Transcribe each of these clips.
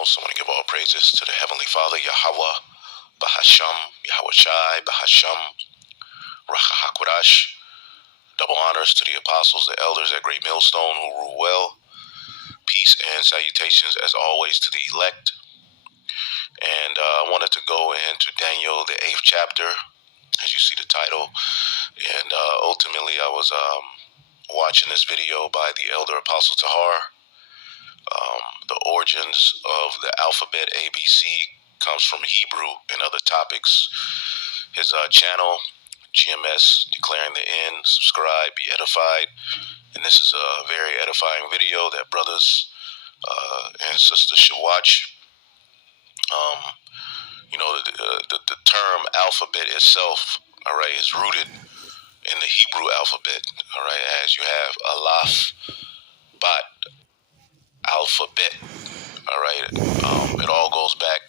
foremost, I want to give all praises to the Heavenly Father, Yahweh, Bahasham, Yahweh Shai, Bahasham, Rachahakwadash. Double honors to the apostles, the elders at Great Millstone who rule well. Peace and salutations, as always, to the elect. And I wanted to go into Daniel, the 8th chapter, as you see the title. And ultimately, I was watching this video by the elder Apostle Tahar. The origins of the alphabet ABC comes from Hebrew and other topics. His channel, GMS Declaring the End. Subscribe, be edified. And this is a very edifying video that brothers and sisters should watch. The term alphabet itself, all right, is rooted in the Hebrew alphabet, all right, as you have Aleph, Bat, alphabet, all right. It all goes back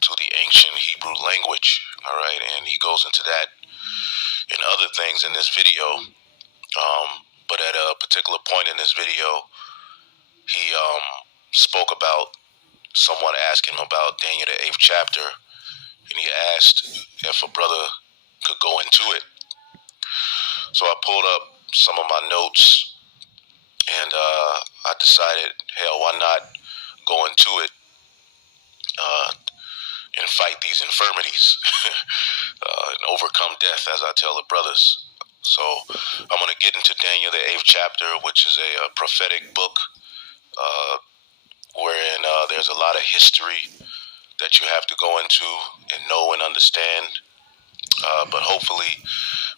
to the ancient Hebrew language, all right, and he goes into that and other things in this video. But at a particular point in this video, he spoke about someone asking him about Daniel the 8th chapter, and he asked if a brother could go into it. So I pulled up some of my notes, and I decided, hell, why not go into it and fight these infirmities and overcome death, as I tell the brothers. So I'm going to get into Daniel the 8th chapter, which is a prophetic book wherein there's a lot of history that you have to go into and know and understand. But hopefully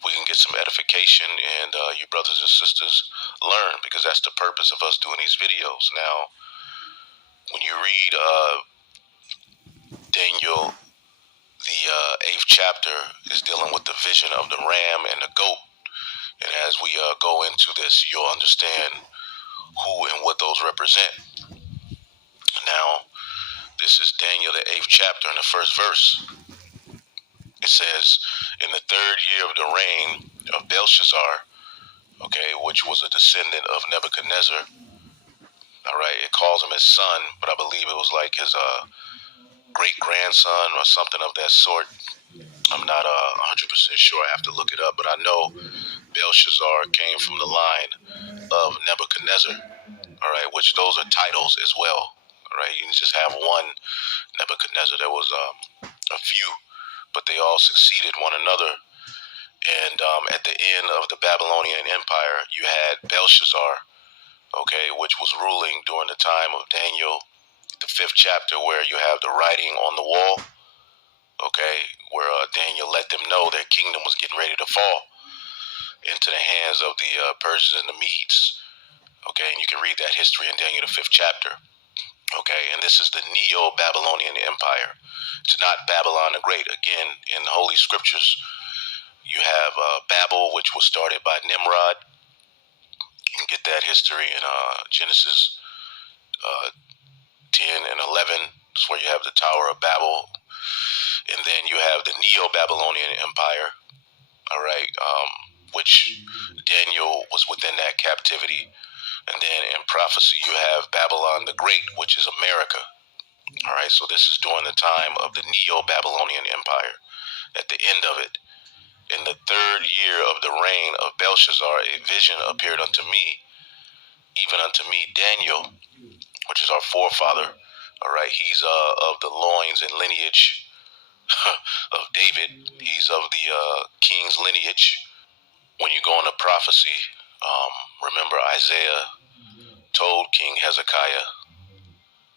we can get some edification and you brothers and sisters learn, because that's the purpose of us doing these videos. Now, when you read Daniel, the 8th chapter is dealing with the vision of the ram and the goat. And as we go into this, you'll understand who and what those represent. Now, this is Daniel, the 8th chapter, in the first verse. It says, in the 3rd year of the reign of Belshazzar, okay, which was a descendant of Nebuchadnezzar. All right, it calls him his son, but I believe it was like his great-grandson or something of that sort. I'm not 100% sure. I have to look it up, but I know Belshazzar came from the line of Nebuchadnezzar, all right, which those are titles as well, all right. You can just have one Nebuchadnezzar. There was a few, but they all succeeded one another. And at the end of the Babylonian Empire, you had Belshazzar, okay, which was ruling during the time of Daniel, the 5th chapter, where you have the writing on the wall, okay, where Daniel let them know their kingdom was getting ready to fall into the hands of the Persians and the Medes, okay, and you can read that history in Daniel, the 5th chapter, okay, and this is the Neo-Babylonian Empire. It's not Babylon the Great. Again, in the Holy Scriptures, you have Babel, which was started by Nimrod. You can get that history in Genesis 10 and 11. That's where you have the Tower of Babel. And then you have the Neo-Babylonian Empire, all right, which Daniel was within that captivity. And then in prophecy, you have Babylon the Great, which is America. All right, so this is during the time of the Neo-Babylonian Empire. At the end of it, in the 3rd year of the reign of Belshazzar, a vision appeared unto me, even unto me, Daniel, which is our forefather. All right, he's of the loins and lineage of David. He's of the king's lineage. When you go into prophecy, remember Isaiah told King Hezekiah,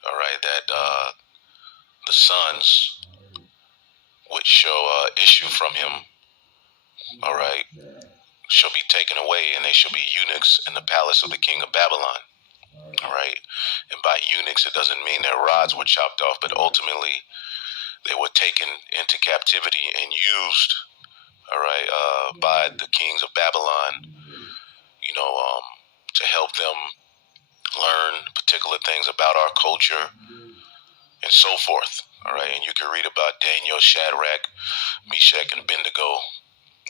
all right, that the sons which shall issue from him, all right, shall be taken away, and they shall be eunuchs in the palace of the king of Babylon. All right, and by eunuchs, it doesn't mean their rods were chopped off, but ultimately they were taken into captivity and used, all right, by the kings of Babylon, to help them learn particular things about our culture and so forth. All right, and you can read about Daniel, Shadrach, Meshach, and Abednego,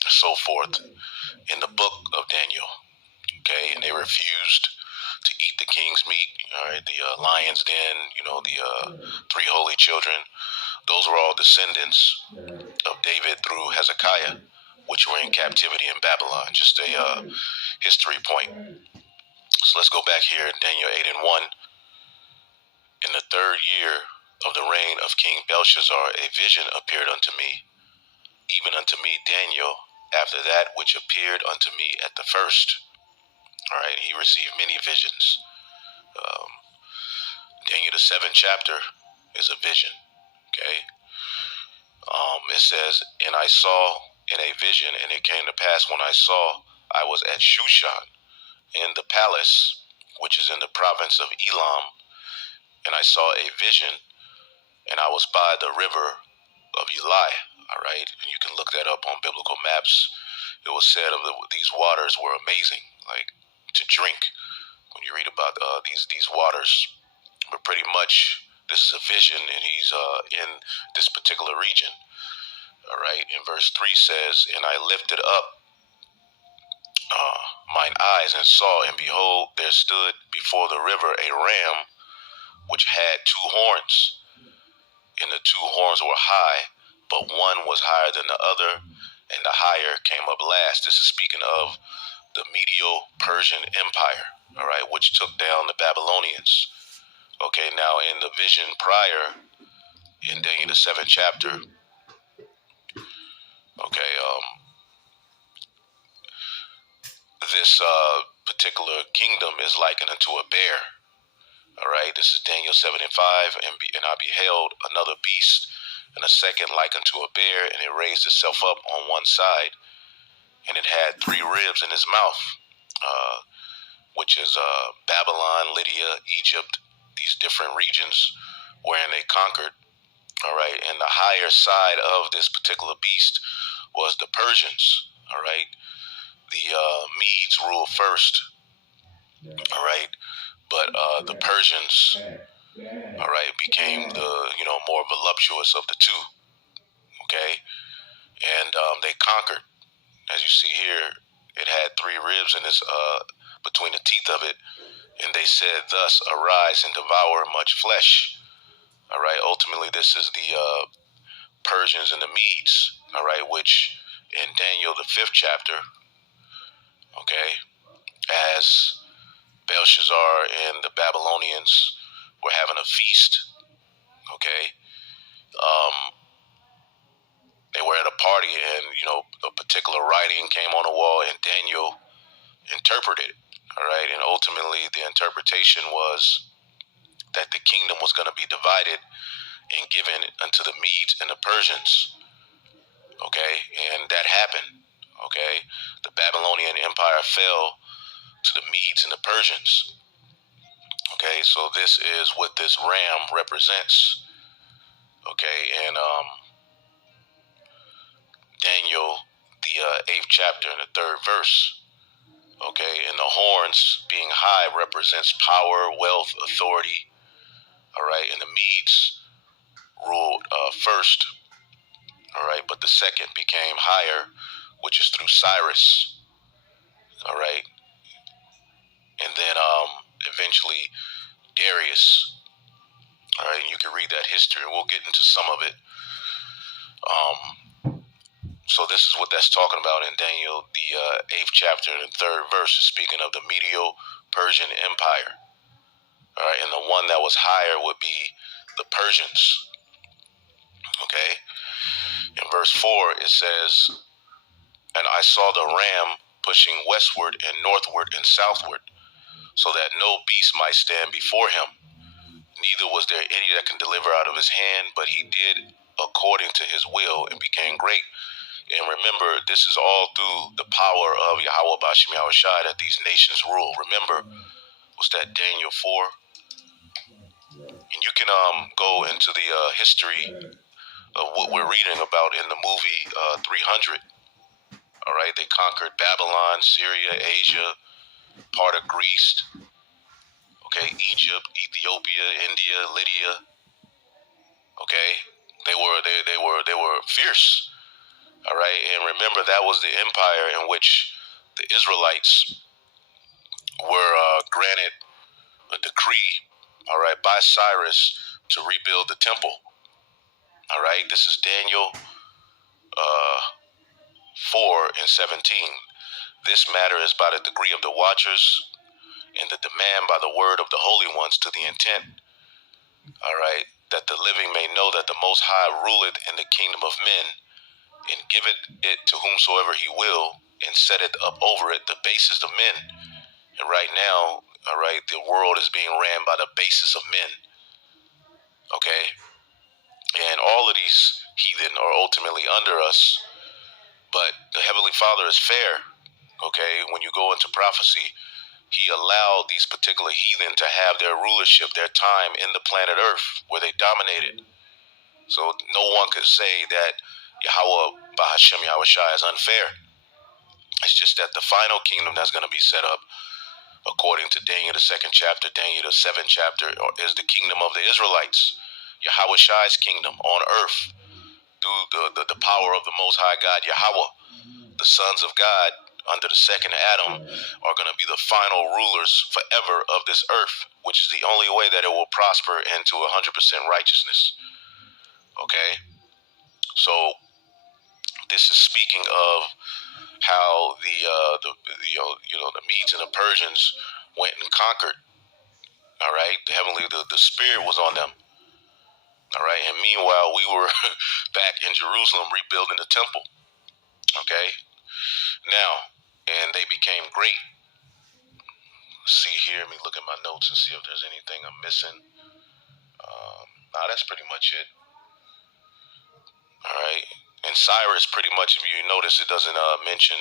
and so forth in the book of Daniel. Okay, and they refused to eat the king's meat. All right, the lion's den, the three holy children. Those were all descendants of David through Hezekiah, which were in captivity in Babylon. Just a history point. So let's go back here, Daniel 8 and 1. In the 3rd year of the reign of King Belshazzar, a vision appeared unto me, even unto me, Daniel, after that which appeared unto me at the first. All right, he received many visions. Daniel, the 7th chapter, is a vision. Okay. It says, and I saw in a vision, and it came to pass when I saw, I was at Shushan, in the palace, which is in the province of Elam, and I saw a vision, and I was by the river of Eli. All right, and you can look that up on biblical maps. It was said of these waters were amazing, like to drink. When you read about these waters, but pretty much this is a vision, and he's in this particular region. All right, in verse 3 says, and I lifted up mine eyes and saw, and behold, there stood before the river a ram which had 2 horns, and the 2 horns were high, but one was higher than the other, and the higher came up last. This is speaking of the Medo-Persian Empire, all right, which took down the Babylonians. Okay, now in the vision prior, in Daniel the 7th chapter, okay, this particular kingdom is likened unto a bear. All right, this is Daniel 7 and 5, and I beheld another beast, and a second like unto a bear, and it raised itself up on one side, and it had 3 ribs in its mouth, which is Babylon, Lydia, Egypt, these different regions wherein they conquered. All right, and the higher side of this particular beast was the Persians. All right, the Medes ruled first. All right, but the Persians, all right, became the more voluptuous of the two. Okay, and they conquered. As you see here, it had 3 ribs in its between the teeth of it, and they said, "Thus arise and devour much flesh." All right. Ultimately, this is the Persians and the Medes. All right, which in Daniel the 5th chapter, okay, as Belshazzar and the Babylonians were having a feast, okay, they were at a party, and a particular writing came on the wall, and Daniel interpreted it. All right, and ultimately the interpretation was that the kingdom was going to be divided and given unto the Medes and the Persians. Okay, and that happened. Okay, the Babylonian Empire fell to the Medes and the Persians. Okay, so this is what this ram represents. Okay, and Daniel, the 8th chapter and the 3rd verse. Okay, and the horns being high represents power, wealth, authority. All right, and the Medes ruled first. All right, but the second became higher, which is through Cyrus. All right, and then eventually Darius. All right, and you can read that history, and we'll get into some of it. So this is what that's talking about in Daniel, the 8th chapter and the 3rd verse, is speaking of the Medo-Persian Empire. All right, and the one that was higher would be the Persians. Okay, in verse 4 it says, and I saw the ram pushing westward and northward and southward, so that no beast might stand before him. Neither was there any that can deliver out of his hand, but he did according to his will and became great. And remember, this is all through the power of Yahweh Bashim Yahushua that these nations rule. Remember, was that Daniel 4? And you can go into the history of what we're reading about in the movie 300. All right, they conquered Babylon, Syria, Asia, part of Greece, okay, Egypt, Ethiopia, India, Lydia. Okay, they were fierce. All right, and remember that was the empire in which the Israelites were granted a decree, all right, by Cyrus to rebuild the temple. All right, this is Daniel 4:17. This matter is by the decree of the watchers and the demand by the word of the holy ones to the intent, all right, that the living may know that the Most High ruleth in the kingdom of men and giveth it to whomsoever he will and setteth up over it the basis of men. And right now, all right, the world is being ran by the basis of men, okay? And all of these heathen are ultimately under us, but the Heavenly Father is fair, okay? When you go into prophecy, he allowed these particular heathen to have their rulership, their time in the planet Earth, where they dominated. So no one could say that Yahweh Bahashem Yahushai is unfair. It's just that the final kingdom that's going to be set up, according to Daniel the 2nd chapter, Daniel the 7th chapter, is the kingdom of the Israelites, Yahushai's kingdom on earth, through the power of the Most High God, Yahweh. The sons of God under the second Adam are going to be the final rulers forever of this earth, which is the only way that it will prosper into 100% righteousness. Okay? So this is speaking of how the Medes and the Persians went and conquered. All right? The spirit was on them. All right? And meanwhile, we were back in Jerusalem rebuilding the temple. Okay? Now, and they became great. See here, let me look at my notes and see if there's anything I'm missing. That's pretty much it. All right. And Cyrus, pretty much, if you notice, it doesn't mention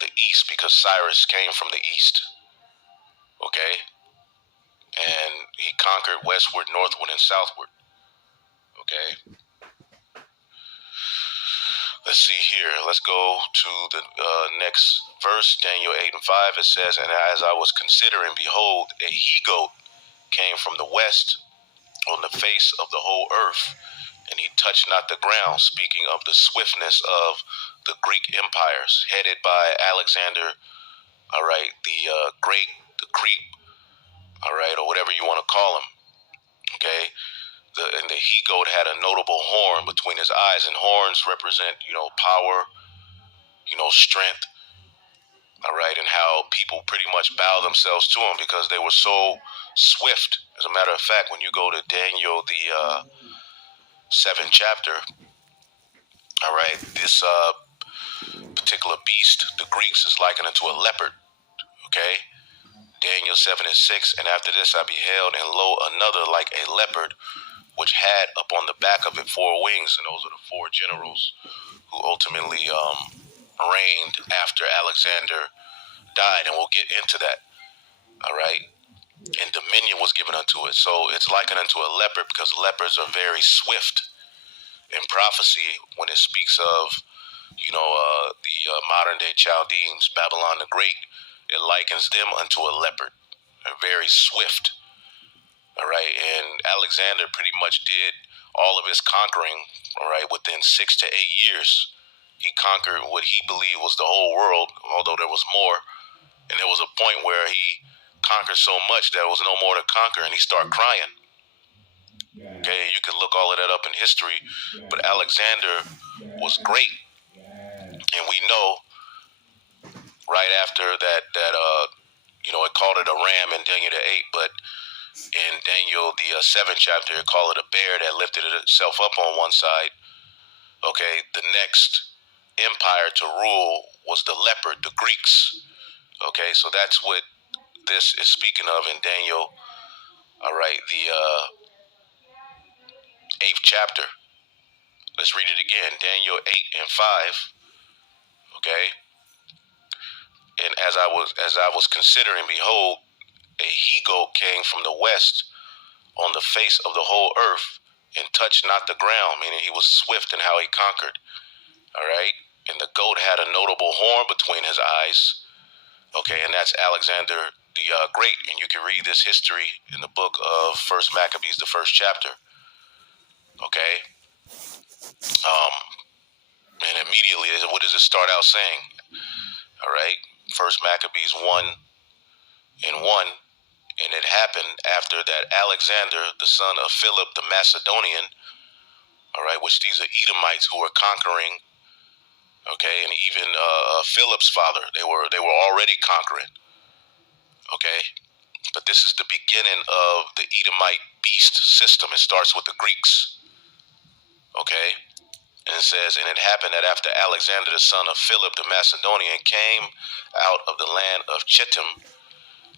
the east, because Cyrus came from the east. Okay. And he conquered westward, northward, and southward. Okay. Let's see here. Let's go to the next verse, Daniel 8:5. It says, "And as I was considering, behold, a he-goat came from the west on the face of the whole earth, and he touched not the ground," speaking of the swiftness of the Greek empires, headed by Alexander, all right, the Great, the Creep, all right, or whatever you want to call him, okay? And the he-goat had a notable horn between his eyes, and horns represent, power, strength, all right, and how people pretty much bow themselves to him because they were so swift. As a matter of fact, when you go to Daniel, the 7th chapter, all right, this particular beast, the Greeks is likened unto a leopard, okay? Daniel 7:6, "And after this I beheld, and lo, another like a leopard, which had upon the back of it 4 wings." And those are the 4 generals who ultimately reigned after Alexander died, and we'll get into that, all right? And dominion was given unto it. So it's likened unto a leopard because leopards are very swift. In prophecy, when it speaks of, the modern-day Chaldeans, Babylon the Great, it likens them unto a leopard. They're very swift, all right? And Alexander pretty much did all of his conquering, all right, within 6 to 8 years. He conquered what he believed was the whole world, although there was more. And there was a point where he conquered so much there was no more to conquer, and he started crying. Okay, you can look all of that up in history, but Alexander was great. And we know right after that, it called it a ram in Daniel the 8, but in Daniel the 7th chapter, it called it a bear that lifted itself up on one side. Okay, the next empire to rule was the leopard, the Greeks. Okay, so that's what this is speaking of in Daniel, all right, the 8th chapter. Let's read it again, Daniel 8:5. Okay, and as I was considering, behold, a he-goat came from the west on the face of the whole earth, and touched not the ground, meaning he was swift in how he conquered. All right, and the goat had a notable horn between his eyes. Okay, and that's Alexander the Great, and you can read this history in the book of First Maccabees, the 1st chapter. Okay, and immediately, what does it start out saying? All right, First Maccabees 1:1, and it happened after that Alexander, the son of Philip the Macedonian, all right, which these are Edomites who were conquering, okay, and even Philip's father, they were already conquering, okay, but this is the beginning of the Edomite beast system. It starts with the Greeks, okay, and it says, and it happened that after Alexander, the son of Philip the Macedonian, came out of the land of Chittim,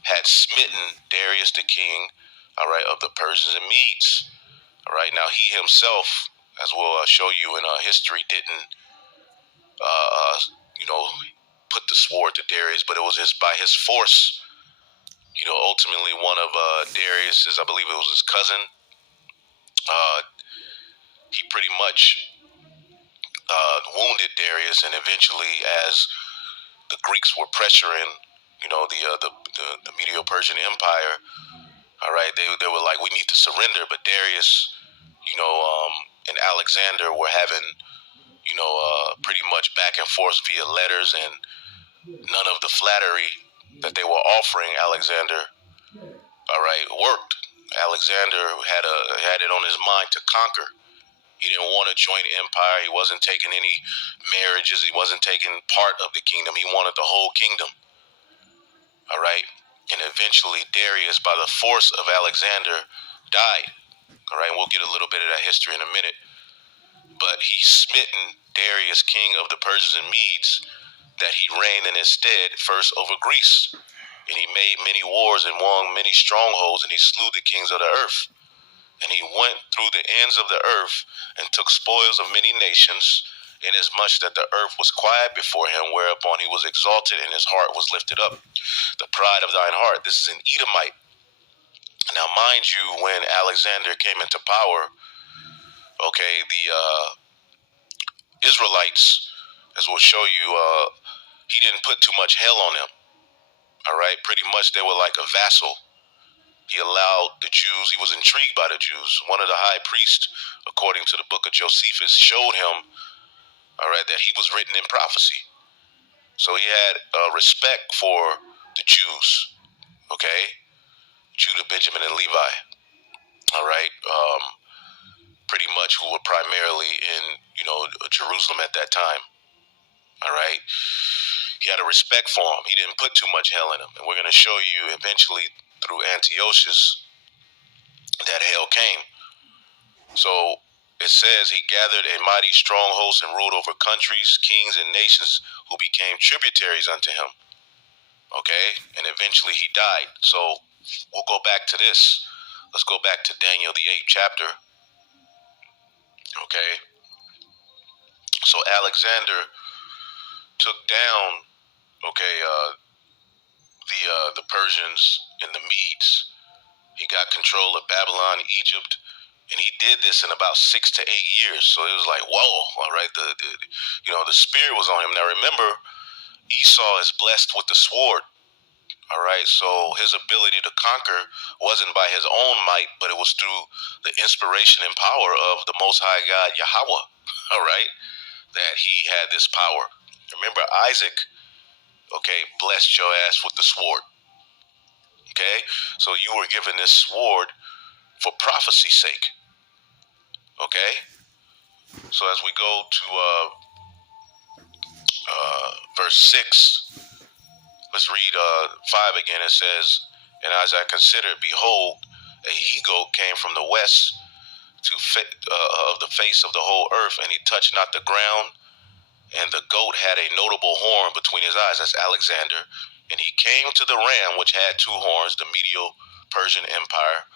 had smitten Darius the king, all right, of the Persians and Medes. All right, now he himself, as we'll show you in history, didn't, you know, put the sword to Darius, but it was by his force. You know, ultimately one of Darius's, I believe it was his cousin, he pretty much wounded Darius, and eventually, as the Greeks were pressuring, you know, the Medo-Persian Empire, all right, they were like, we need to surrender, but Darius, you know, and Alexander were having, you know, pretty much back and forth via letters, and none of the flattery that they were offering Alexander, all right, worked. Alexander had it on his mind to conquer. He didn't want to join the empire. He wasn't taking any marriages. He wasn't taking part of the kingdom. He wanted the whole kingdom, all right? And eventually Darius, by the force of Alexander, died, all right? We'll get a little bit of that history in a minute. But he smitten Darius, king of the Persians and Medes, that he reigned in his stead first over Greece. And he made many wars and won many strongholds, and he slew the kings of the earth. And he went through the ends of the earth and took spoils of many nations, inasmuch that the earth was quiet before him, whereupon he was exalted and his heart was lifted up. The pride of thine heart. This is an Edomite. Now, mind you, when Alexander came into power, okay, the Israelites, as we'll show you, he didn't put too much hell on them. All right, pretty much they were like a vassal. He allowed the Jews, he was intrigued by the Jews. One of the high priests, according to the book of Josephus, showed him, all right, that he was written in prophecy. So he had respect for the Jews, okay? Judah, Benjamin, and Levi, all right? Pretty much who were primarily in, you know, Jerusalem at that time, all right? He had a respect for him. He didn't put too much hell in him. And we're going to show you eventually through Antiochus that hell came. So it says he gathered a mighty strong host and ruled over countries, kings, and nations who became tributaries unto him. Okay? And eventually he died. So we'll go back to this. Let's go back to Daniel, the 8th chapter. Okay? So Alexander took down, okay, the Persians and the Medes. He got control of Babylon, Egypt, and he did this in about 6 to 8 years. So it was like, whoa, all right, you know, the spirit was on him. Now remember, Esau is blessed with the sword, all right? So his ability to conquer wasn't by his own might, but it was through the inspiration and power of the Most High God, Yahweh, all right, that he had this power. Remember, Isaac, okay, blessed your ass with the sword, okay? So you were given this sword for prophecy's sake, okay? So as we go to verse 6, let's read 5 again. It says, and as I considered, behold, a he-goat came from the west of the face of the whole earth, and he touched not the ground, and the goat had a notable horn between his eyes. That's Alexander. And he came to the ram, which had 2 horns, the Medo-Persian Empire,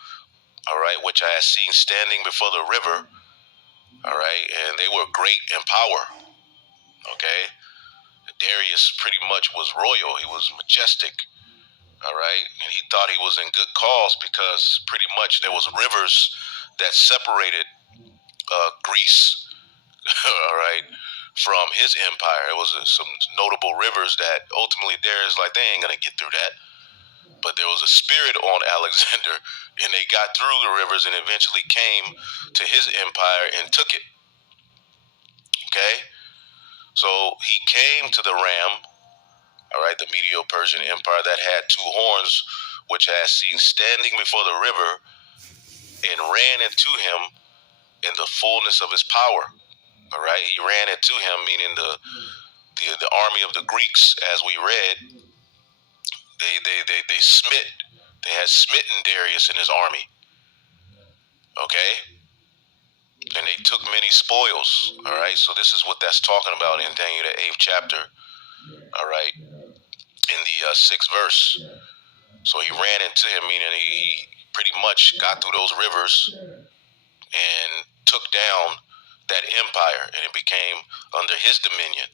all right, which I had seen standing before the river, all right, and they were great in power, okay? Darius pretty much was royal. He was majestic, all right? And he thought he was in good cause because pretty much there was rivers that separated Greece, all right, from his empire. It was some notable rivers that ultimately Darius like, they ain't going to get through that. But there was a spirit on Alexander, and they got through the rivers and eventually came to his empire and took it, okay? So he came to the ram, All right, the Medo-Persian Empire that had two horns, which has seen standing before the river and ran into him in the fullness of his power. All right, he ran into him, meaning the army of the Greeks, as we read, they had smitten Darius and his army. Okay, and they took many spoils. All right, so this is what that's talking about in Daniel the 8th chapter. All right, in the 6th verse. So he ran into him, meaning he pretty much got through those rivers and took down that empire, and it became under his dominion.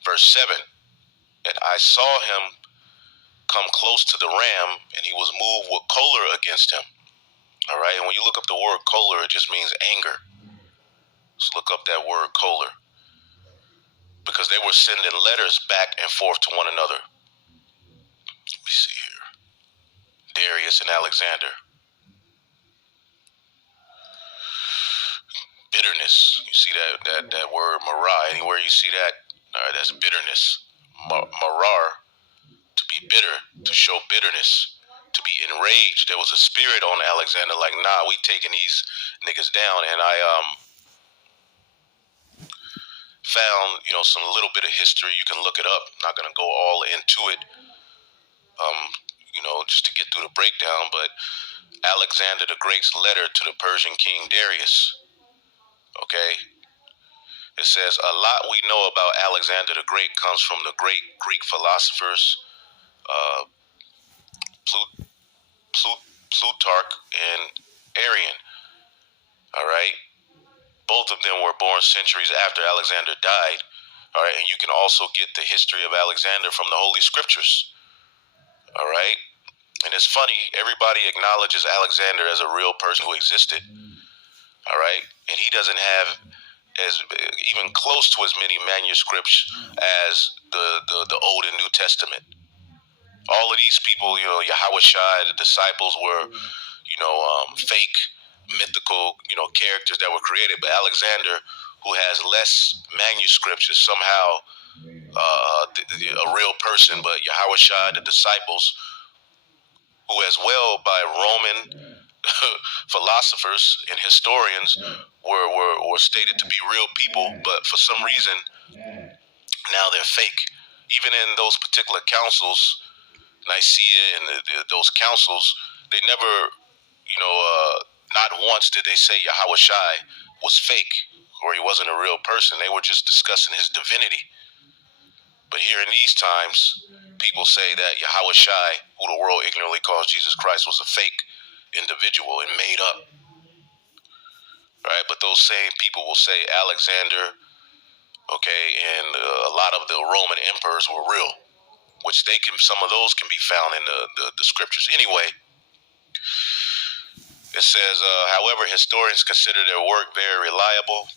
Verse 7, and I saw him come close to the ram, and he was moved with choler against him. All right, and when you look up the word choler, it just means anger. Let's look up that word choler, because they were sending letters back and forth to one another. Let me see here. Darius and Alexander. Bitterness. You see that word marah. Anywhere you see that, all right, that's bitterness. Marar, to be bitter, to show bitterness, to be enraged. There was a spirit on Alexander, like, nah, we taking these niggas down. And I found, some little bit of history. You can look it up. I'm not gonna go all into it, just to get through the breakdown. But Alexander the Great's letter to the Persian king Darius. Okay, it says, a lot we know about Alexander the Great comes from the great Greek philosophers Plutarch and Arian. All right, both of them were born centuries after Alexander died. All right, and you can also get the history of Alexander from the Holy Scriptures. All right, and it's funny, everybody acknowledges Alexander as a real person who existed. All right, and he doesn't have as even close to as many manuscripts as the Old and New Testament. All of these people, Yahweh Shai, the disciples were, fake, mythical, characters that were created. But Alexander, who has less manuscripts, is somehow a real person. But Yahweh Shai, the disciples, who as well by Roman philosophers and historians were stated to be real people, but for some reason now they're fake. Even in those particular councils, Nicaea and those councils, they never, not once did they say Yahweh Shai was fake or he wasn't a real person. They were just discussing his divinity. But here in these times, people say that Yahweh Shai, who the world ignorantly calls Jesus Christ, was a fake individual and made up. Right? But those same people will say Alexander, okay, and a lot of the Roman emperors were real, which some of those can be found in the scriptures. Anyway, it says, however, historians consider their work very reliable.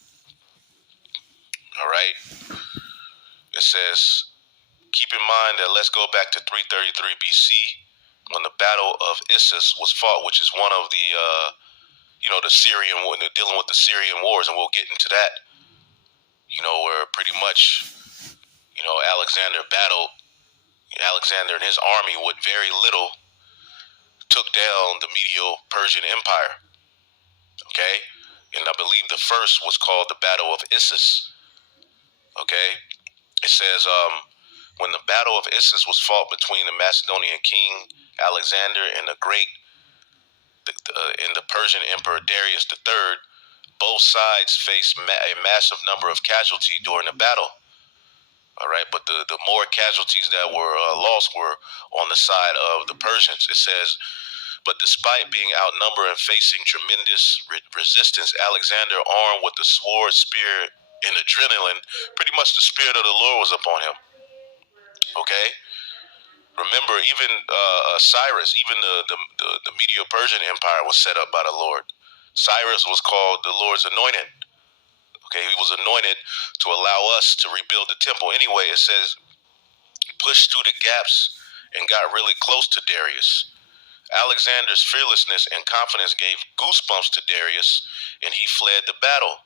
All right. It says, keep in mind that let's go back to 333 BC when the Battle of Issus was fought, which is one of the, the Syrian, when they're dealing with the Syrian wars, and we'll get into that, where pretty much, Alexander and his army with very little took down the Medo-Persian Empire. Okay? And I believe the first was called the Battle of Issus. Okay? It says, when the Battle of Issus was fought between the Macedonian king Alexander and the Persian Emperor Darius III, both sides faced a massive number of casualties during the battle. All right, but the more casualties that were lost were on the side of the Persians. It says, but despite being outnumbered and facing tremendous resistance, Alexander, armed with the sword, spear, and adrenaline, pretty much the spirit of the Lord was upon him. Okay? Remember, even Cyrus, even the Medo-Persian Empire was set up by the Lord. Cyrus was called the Lord's anointed. Okay, he was anointed to allow us to rebuild the temple. Anyway, it says, pushed through the gaps and got really close to Darius. Alexander's fearlessness and confidence gave goosebumps to Darius, and he fled the battle.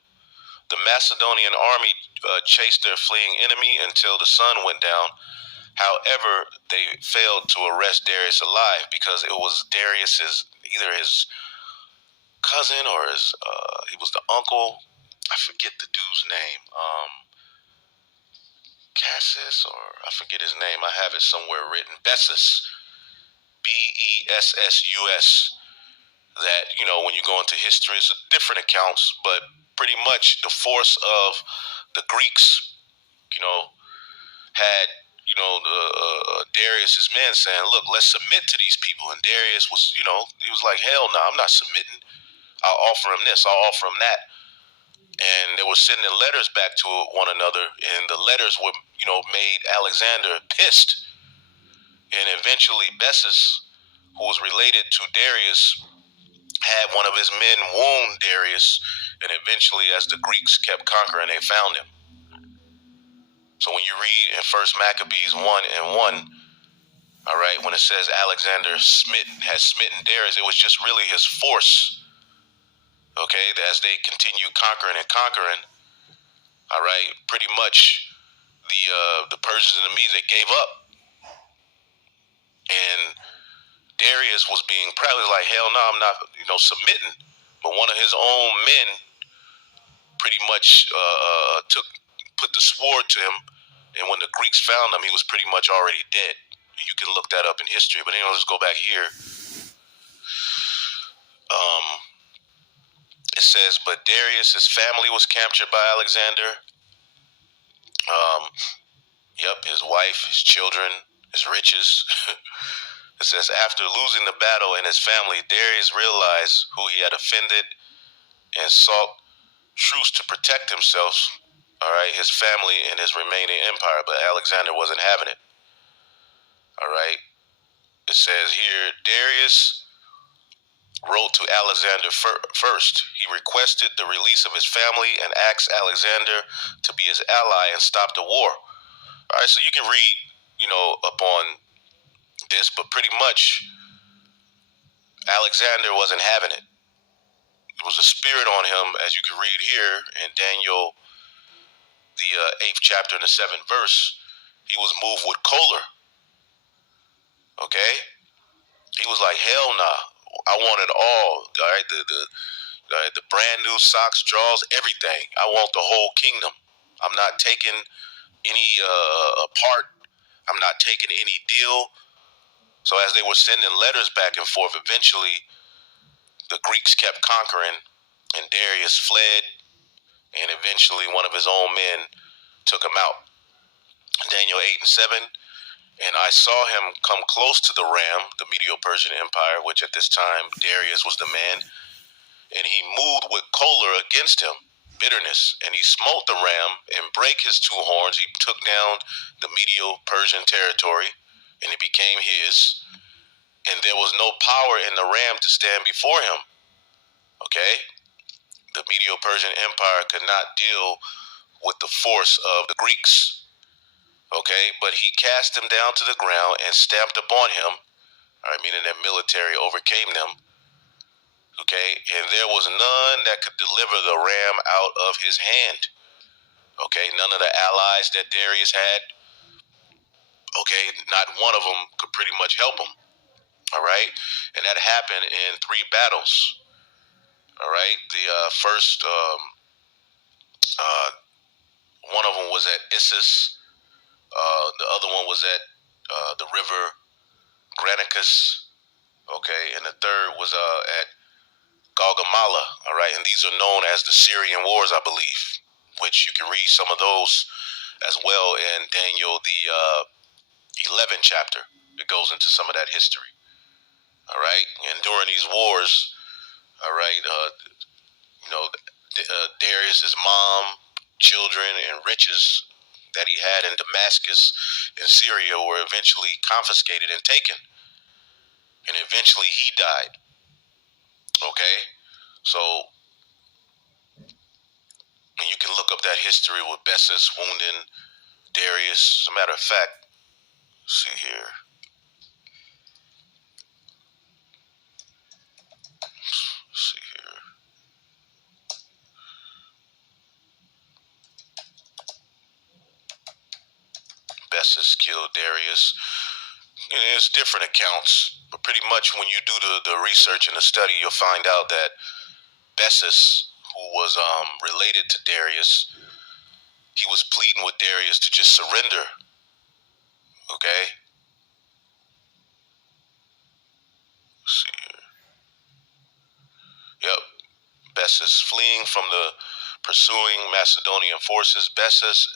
The Macedonian army chased their fleeing enemy until the sun went down. However, they failed to arrest Darius alive because it was Darius's, either his cousin or he was the uncle. I forget the dude's name. Cassis, or I forget his name. I have it somewhere written. Bessus. Bessus. That, when you go into history, it's different accounts, but pretty much the force of the Greeks, had, Darius's men saying, look, let's submit to these people. And Darius was, he was like, hell no, I'm not submitting. I'll offer him this, I'll offer him that. And they were sending letters back to one another, and the letters were, made Alexander pissed. And eventually Bessus, who was related to Darius, had one of his men wound Darius, and eventually, as the Greeks kept conquering, they found him. So when you read in First Maccabees 1:1, all right, when it says Alexander has smitten Darius, it was just really his force. Okay, as they continued conquering and conquering, all right, pretty much the Persians and the Medes, they gave up, and Darius was being probably like, hell no, I'm not, submitting. But one of his own men pretty much put the sword to him, and when the Greeks found him, he was pretty much already dead. You can look that up in history. But anyway, let's go back here. It says, but Darius, his family was captured by Alexander. His wife, his children, his riches. It says, after losing the battle and his family, Darius realized who he had offended and sought truce to protect himself, all right, his family and his remaining empire. But Alexander wasn't having it. All right. It says here, Darius wrote to Alexander first. He requested the release of his family and asked Alexander to be his ally and stop the war. All right, so you can read, upon this, but pretty much Alexander wasn't having it. There was a spirit on him, as you can read here in Daniel, the 8th chapter and the 7th verse. He was moved with choler. Okay? He was like, hell nah. I want it all. All right, the brand new socks, drawers, everything. I want the whole kingdom. I'm not taking any part. I'm not taking any deal. So as they were sending letters back and forth, eventually the Greeks kept conquering, and Darius fled, and eventually one of his own men took him out. Daniel 8:7. And I saw him come close to the ram, the Medo-Persian Empire, which at this time Darius was the man, and he moved with choler against him, bitterness, and he smote the ram and brake his two horns. He took down the Medo-Persian territory, and it became his, and there was no power in the ram to stand before him. Okay? The Medo-Persian Empire could not deal with the force of the Greeks. Okay, but he cast them down to the ground and stamped upon him. I mean, their military overcame them. Okay, and there was none that could deliver the ram out of his hand. Okay, none of the allies that Darius had. Okay, not one of them could pretty much help him. All right, and that happened in 3 battles. All right, the first one of them was at Issus. The other one was at the river Granicus, okay, and the third was at Gaugamela, all right, and these are known as the Syrian Wars, I believe, which you can read some of those as well in Daniel, the 11th chapter. It goes into some of that history, all right, and during these wars, all right, Darius's mom, children, and riches that he had in Damascus and Syria were eventually confiscated and taken. And eventually he died. Okay? So, and you can look up that history with Bessus wounding Darius. As a matter of fact, let's see here. Bessus killed Darius. There's different accounts, but pretty much when you do the research and the study, you'll find out that Bessus, who was related to Darius, he was pleading with Darius to just surrender. Okay? Let's see here. Yep. Bessus fleeing from the pursuing Macedonian forces. Bessus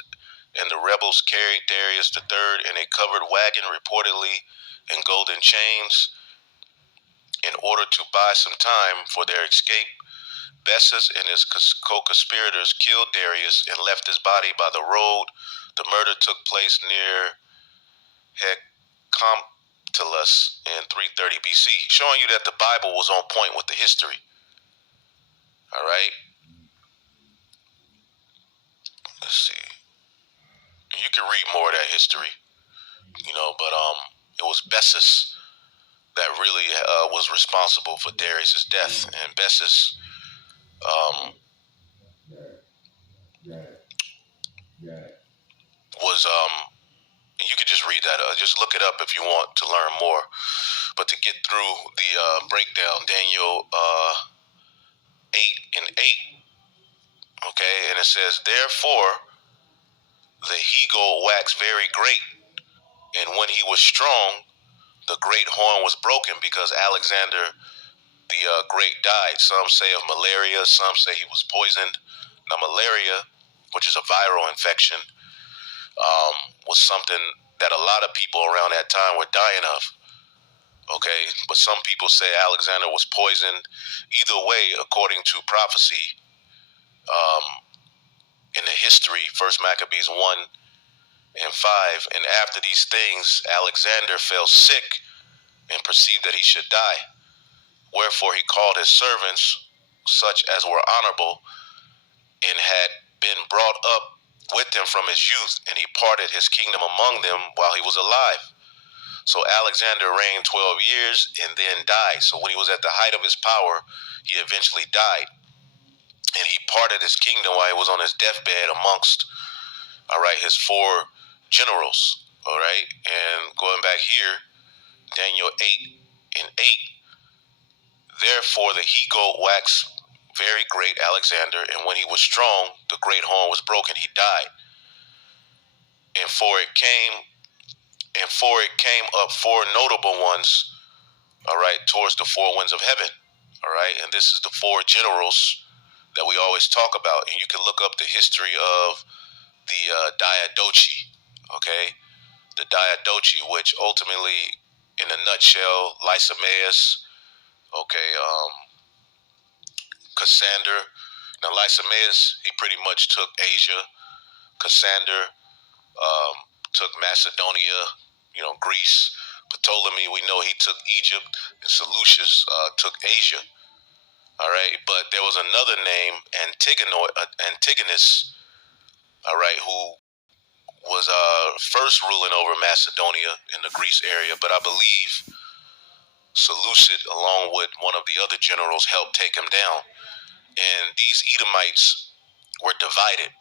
and the rebels carried Darius III in a covered wagon, reportedly in golden chains, in order to buy some time for their escape. Bessus and his co-conspirators killed Darius and left his body by the road. The murder took place near Hecatompylus in 330 BC, showing you that the Bible was on point with the history. All right? Let's see. You can read more of that history, but it was Bessus that really was responsible for Darius' death. And Bessus was, and you could just read that, just look it up if you want to learn more. But to get through the breakdown, Daniel 8:8, okay, and it says, therefore, the he-goat waxed very great, and when he was strong, the great horn was broken because Alexander the Great died. Some say of malaria, some say he was poisoned. Now, malaria, which is a viral infection, was something that a lot of people around that time were dying of. Okay, but some people say Alexander was poisoned. Either way, according to prophecy, in the history, First Maccabees 1:5, and after these things, Alexander fell sick and perceived that he should die. Wherefore he called his servants, such as were honorable, and had been brought up with him from his youth, and he parted his kingdom among them while he was alive. So Alexander reigned 12 years and then died. So when he was at the height of his power, he eventually died. And he parted his kingdom while he was on his deathbed amongst, his 4 generals. All right. And going back here, Daniel 8:8. Therefore the he-goat waxed very great, Alexander, and when he was strong, the great horn was broken. He died. And for it came up 4 notable ones, towards the 4 winds of heaven. All right. And this is the 4 generals that we always talk about. And you can look up the history of the Diadochi. Okay. The Diadochi, which ultimately, in a nutshell, Lysimaeus, Cassander. Now, Lysimaeus, he pretty much took Asia. Cassander took Macedonia, Greece. Ptolemy, we know he took Egypt, and Seleucus took Asia. All right, but there was another name, Antigonus, who was first ruling over Macedonia in the Greece area, but I believe Seleucid, along with one of the other generals, helped take him down. And these Edomites were divided.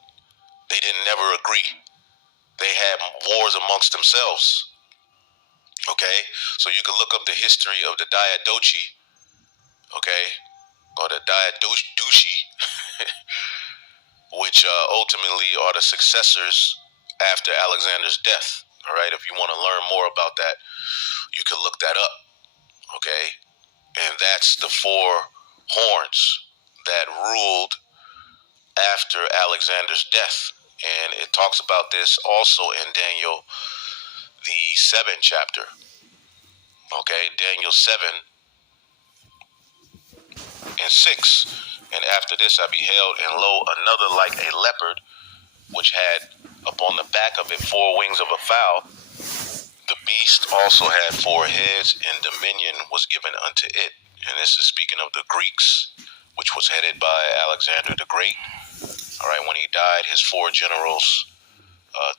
They didn't never agree. They had wars amongst themselves. Okay, so you can look up the history of the Diadochi, or the Diadochi, which ultimately are the successors after Alexander's death. All right, if you want to learn more about that, you can look that up. Okay, and that's the 4 horns that ruled after Alexander's death. And it talks about this also in Daniel, the 7th chapter. Okay, Daniel 7:6. And after this I beheld, and lo, another like a leopard, which had upon the back of it 4 wings of a fowl. The beast also had 4 heads, and dominion was given unto it. And this is speaking of the Greeks, which was headed by Alexander the Great. All right, when he died, his 4 generals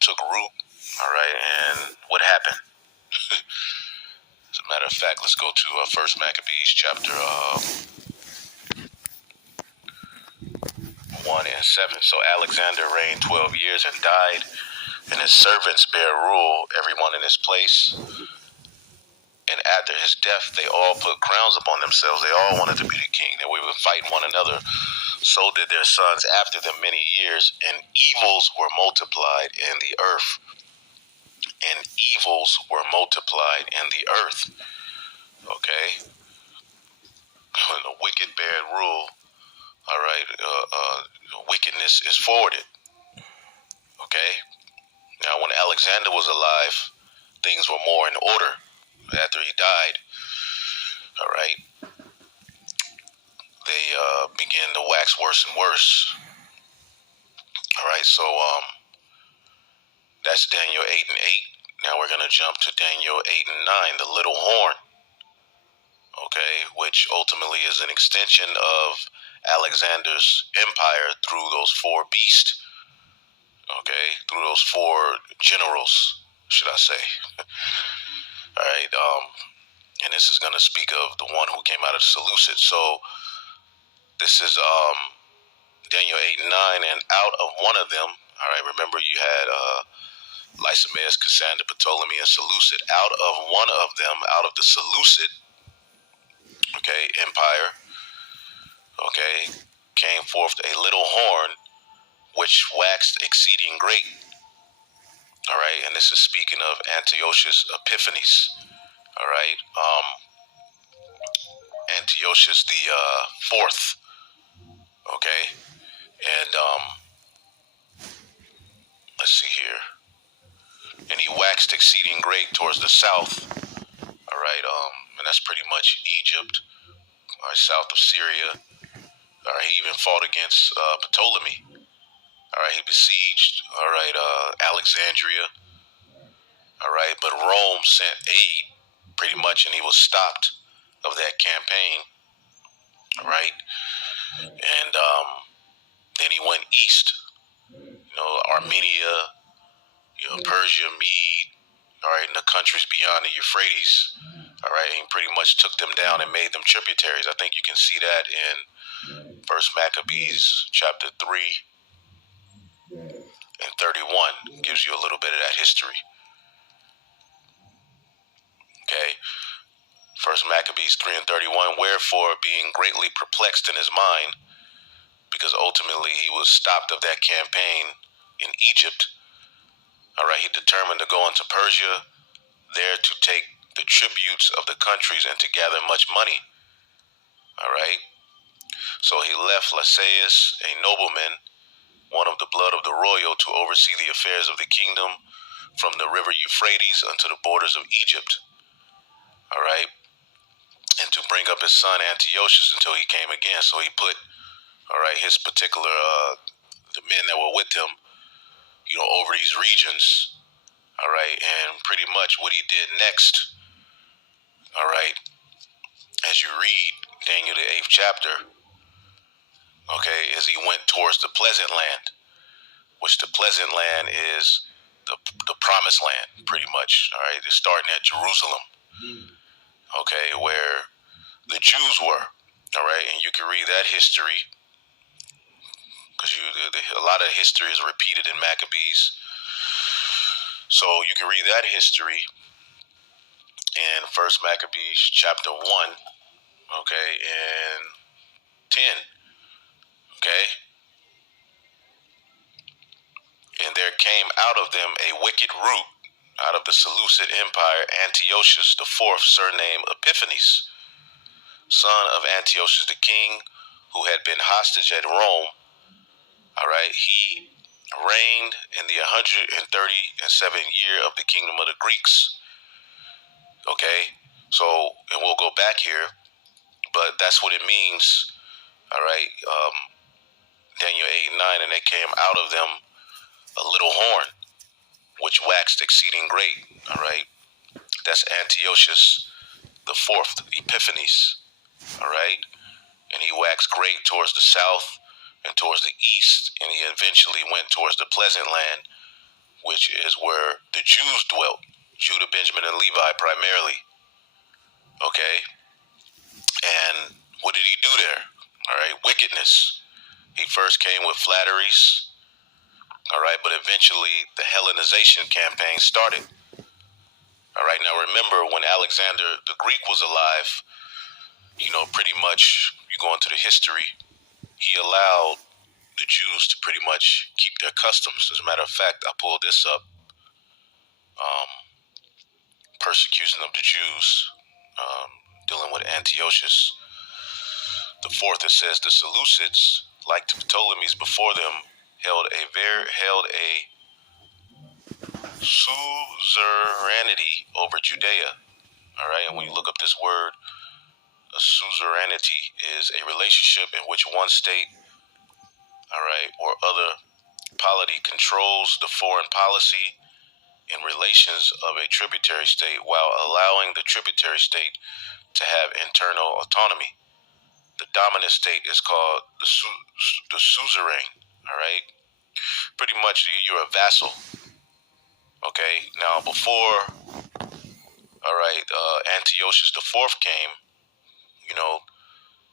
took root. All right, and what happened? As a matter of fact, let's go to First Maccabees chapter 1:7. So Alexander reigned 12 years and died, and his servants bare rule, everyone in his place. And after his death, they all put crowns upon themselves. They all wanted to be the king. They were fighting one another. So did their sons after them many years, and evils were multiplied in the earth. And evils were multiplied in the earth. Okay? When the wicked bear rule, all right, wickedness is forwarded. Okay? Now, when Alexander was alive, things were more in order. After he died, all right, they began to wax worse and worse. All right, so that's Daniel 8 and 8. Now we're going to jump to Daniel 8 and 9, the little horn, okay, which ultimately is an extension of Alexander's empire through those four beasts, okay, through those four generals, should I say. All right, and this is going to speak of the one who came out of Seleucid. So this is Daniel 8 and 9, and out of one of them, all right, remember you had Lysimaeus, Cassander, Ptolemy, and Seleucid. Out of one of them, out of the Seleucid, okay, empire, okay, came forth a little horn, which waxed exceeding great. All right, and this is speaking of Antiochus Epiphanes. All right, Antiochus the fourth. Okay, and let's see here. And he waxed exceeding great towards the south. All right, and that's pretty much Egypt, all right, south of Syria. All right, he even fought against Ptolemy. All right, he besieged, all right, Alexandria. All right, but Rome sent aid, pretty much, and he was stopped of that campaign. All right, and then he went east, Armenia, Persia, Mede, all right, and the countries beyond the Euphrates. All right, and pretty much took them down and made them tributaries. I think you can see that in First Maccabees chapter 3 and 31. Gives you a little bit of that history. Okay, First Maccabees 3 and 31. Wherefore, being greatly perplexed in his mind, because ultimately he was stopped of that campaign in Egypt. All right, he determined to go into Persia, there to take the tributes of the countries and to gather much money. All right, so he left Lysias, a nobleman, one of the blood of the royal, to oversee the affairs of the kingdom from the river Euphrates unto the borders of Egypt. All right, and to bring up his son Antiochus until he came again. So he put, all right, his particular the men that were with him, over these regions. All right, and pretty much what he did next, all right, as you read Daniel the 8th chapter, okay, is he went towards the pleasant land, which the pleasant land is the promised land, pretty much. All right, it's starting at Jerusalem, okay, where the Jews were. All right, and you can read that history because a lot of history is repeated in Maccabees. So you can read that history in First Maccabees chapter 1, okay, and 10, okay. And there came out of them a wicked root, out of the Seleucid empire, Antiochus the fourth, surnamed Epiphanes, son of Antiochus the king, who had been hostage at Rome. All right, he reigned in the 137th year of the kingdom of the Greeks. Okay, so, and we'll go back here, but that's what it means. All right, Daniel 8 and 9, and they came out of them a little horn, which waxed exceeding great. All right, that's Antiochus the fourth, Epiphanes. All right, and he waxed great towards the south and towards the east, and he eventually went towards the pleasant land, which is where the Jews dwelt, Judah, Benjamin, and Levi primarily. Okay, and what did he do there? All right, wickedness. He first came with flatteries. All right, but eventually the Hellenization campaign started. All right, now remember when Alexander the Greek was alive, pretty much you go into the history, he allowed the Jews to pretty much keep their customs. As a matter of fact, I pulled this up. Persecution of the Jews, dealing with Antiochus the Fourth. It says the Seleucids, like the Ptolemies before them, held a suzerainty over Judea. All right, and when you look up this word, a suzerainty is a relationship in which one state, all right, or other polity controls the foreign policy in relations of a tributary state while allowing the tributary state to have internal autonomy. The dominant state is called the suzerain. All right, pretty much you're a vassal. Okay, now before, all right, Antiochus the Fourth came,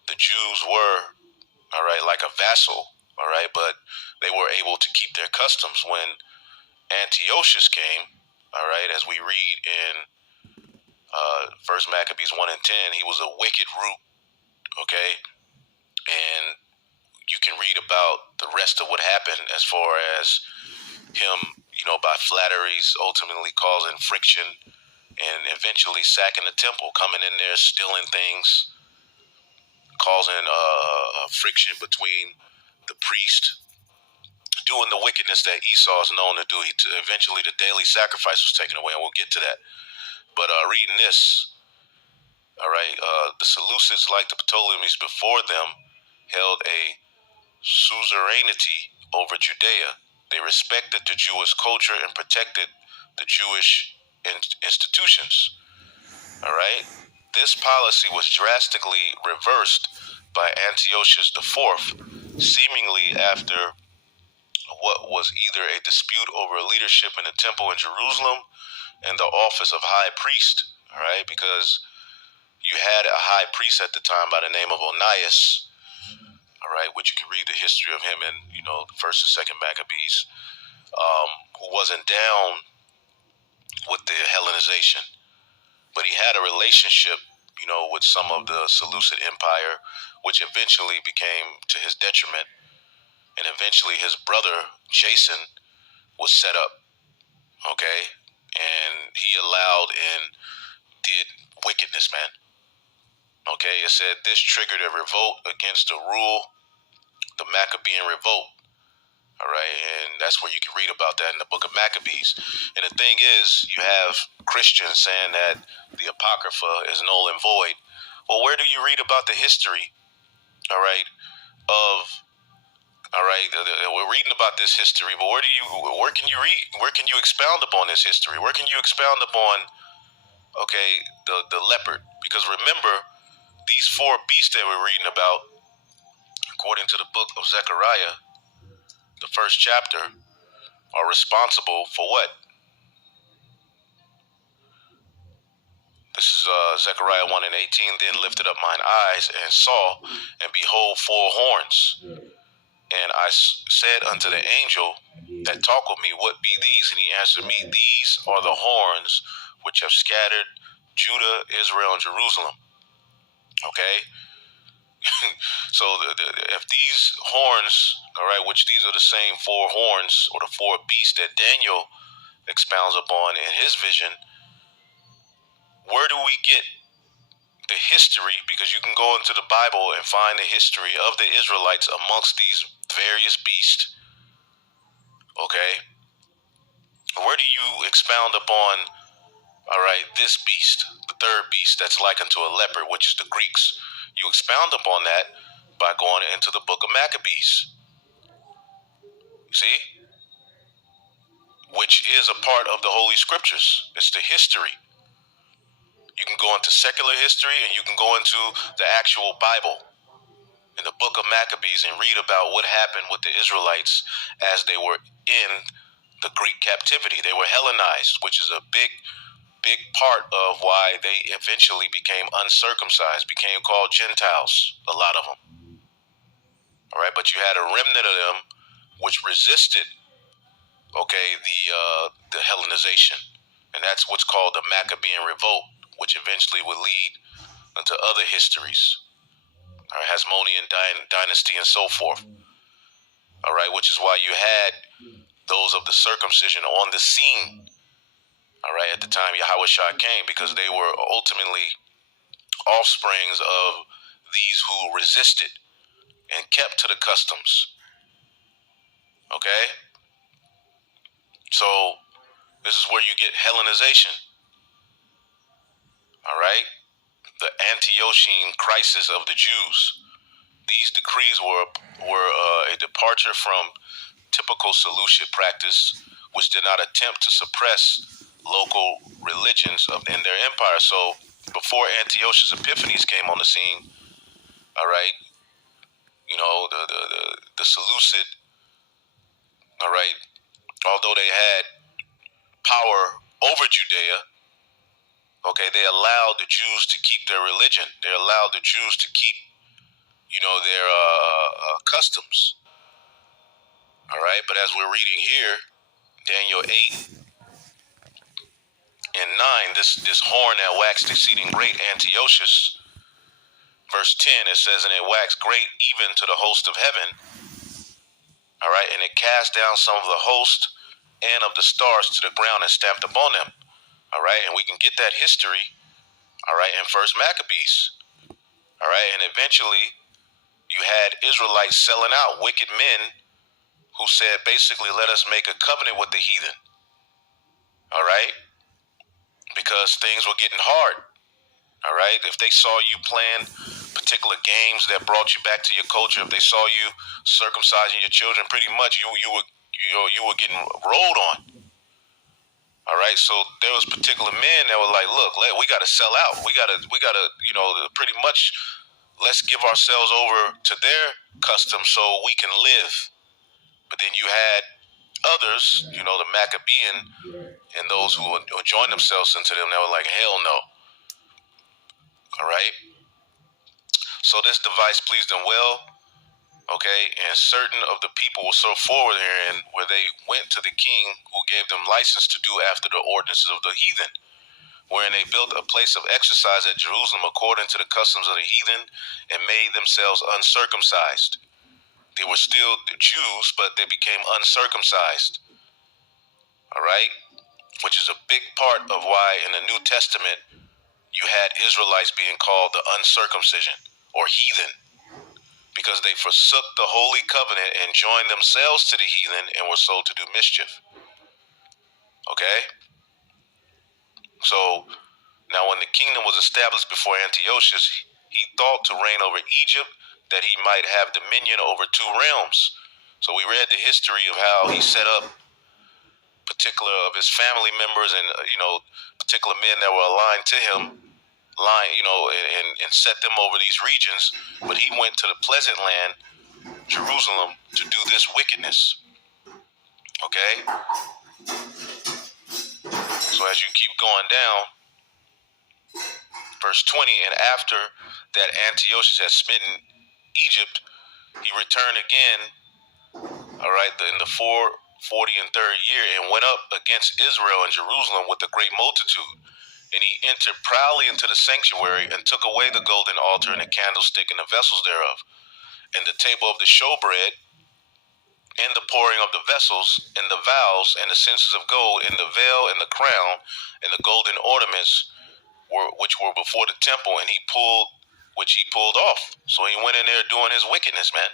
the Jews were, all right, like a vassal. All right, but they were able to keep their customs. When Antiochus came, all right, as we read in First Maccabees 1:10, he was a wicked root. Okay, and you can read about the rest of what happened as far as him, by flatteries, ultimately causing friction and eventually sacking the temple, coming in there, stealing things, causing friction between the priest, doing the wickedness that Esau is known to do. Eventually, the daily sacrifice was taken away, and we'll get to that. But reading this, all right, the Seleucids, like the Ptolemies before them, held a suzerainty over Judea. They respected the Jewish culture and protected the Jewish institutions. All right? This policy was drastically reversed by Antiochus IV, seemingly after what was either a dispute over leadership in the temple in Jerusalem and the office of high priest. All right? Because you had a high priest at the time by the name of Onias, all right, which you can read the history of him in, the First and Second Maccabees, who wasn't down with the Hellenization, but he had a relationship, with some of the Seleucid Empire, which eventually became to his detriment, and eventually his brother Jason was set up, okay, and he allowed and did wickedness, man. Okay, it said this triggered a revolt against the rule, the Maccabean revolt. All right, and that's where you can read about that in the book of Maccabees. And the thing is, you have Christians saying that the Apocrypha is null and void. Well, where do you read about the history, all right, we're reading about this history, but where can you read? Where can you expound upon this history? Where can you expound upon, okay, the leopard? Because remember, these four beasts that we're reading about, according to the book of Zechariah, the first chapter, are responsible for what? This is Zechariah 1:18. Then lifted up mine eyes and saw, and behold, four horns. And I said unto the angel that talked with me, what be these? And he answered me, these are the horns which have scattered Judah, Israel, and Jerusalem. Okay? So if these horns, all right, which these are the same four horns or the four beasts that Daniel expounds upon in his vision, where do we get the history? Because you can go into the Bible and find the history of the Israelites amongst these various beasts. Okay? Where do you expound upon, all right, this beast, the third beast that's likened to a leopard, which is the Greeks? You expound upon that by going into the book of Maccabees. You see? Which is a part of the Holy Scriptures. It's the history. You can go into secular history and you can go into the actual Bible in the book of Maccabees and read about what happened with the Israelites as they were in the Greek captivity. They were Hellenized, which is a big part of why they eventually became uncircumcised, became called Gentiles, a lot of them. All right, but you had a remnant of them which resisted, okay, the Hellenization. And that's what's called the Maccabean Revolt, which eventually would lead into other histories, all right, Hasmonean dynasty and so forth, all right, which is why you had those of the circumcision on the scene, all right, at the time Yahushua came, because they were ultimately offsprings of these who resisted and kept to the customs, okay? So this is where you get Hellenization, all right? The Antiochene crisis of the Jews. These decrees were a departure from typical Seleucid practice, which did not attempt to suppress local religions in their empire. So before Antiochus Epiphanes came on the scene, all right, you know, the Seleucid, all right, although they had power over Judea, okay, they allowed the Jews to keep their religion. They allowed the Jews to keep, you know, their customs. All right, but as we're reading here, Daniel 8 and 9, this horn that waxed exceeding great, Antiochus, verse 10, it says, and it waxed great even to the host of heaven. All right, and it cast down some of the host and of the stars to the ground and stamped upon them. All right, and we can get that history, all right, in First Maccabees. All right, and eventually you had Israelites selling out, wicked men who said, basically, let us make a covenant with the heathen. All right, because things were getting hard. All right, if they saw you playing particular games that brought you back to your culture, if they saw you circumcising your children, pretty much you were getting rolled on. All right, so there was particular men that were like, look, we got to sell out. We got to, you know, pretty much let's give ourselves over to their customs so we can live. But then you had others, you know, the Maccabean and those who joined themselves into them that were like, hell no. All right. So this device pleased them well, okay, and certain of the people were so forward herein where they went to the king who gave them license to do after the ordinances of the heathen, wherein they built a place of exercise at Jerusalem according to the customs of the heathen and made themselves uncircumcised. They were still the Jews, but they became uncircumcised, all right, which is a big part of why in the New Testament you had Israelites being called the uncircumcision or heathen, because they forsook the holy covenant and joined themselves to the heathen and were sold to do mischief. Okay? So, now when the kingdom was established before Antiochus, he thought to reign over Egypt, that he might have dominion over two realms. So we read the history of how he set up particular of his family members and, you know, particular men that were aligned to him, you know, and set them over these regions. But he went to the pleasant land, Jerusalem, to do this wickedness. Okay? So as you keep going down, verse 20, and after that Antiochus had smitten Egypt, he returned again, all right, in the 43rd year, and went up against Israel and Jerusalem with a great multitude. And he entered proudly into the sanctuary and took away the golden altar and the candlestick and the vessels thereof, and the table of the showbread, and the pouring of the vessels, and the vials, and the censers of gold, and the veil, and the crown, and the golden ornaments which were before the temple, and he pulled off. So he went in there doing his wickedness, man.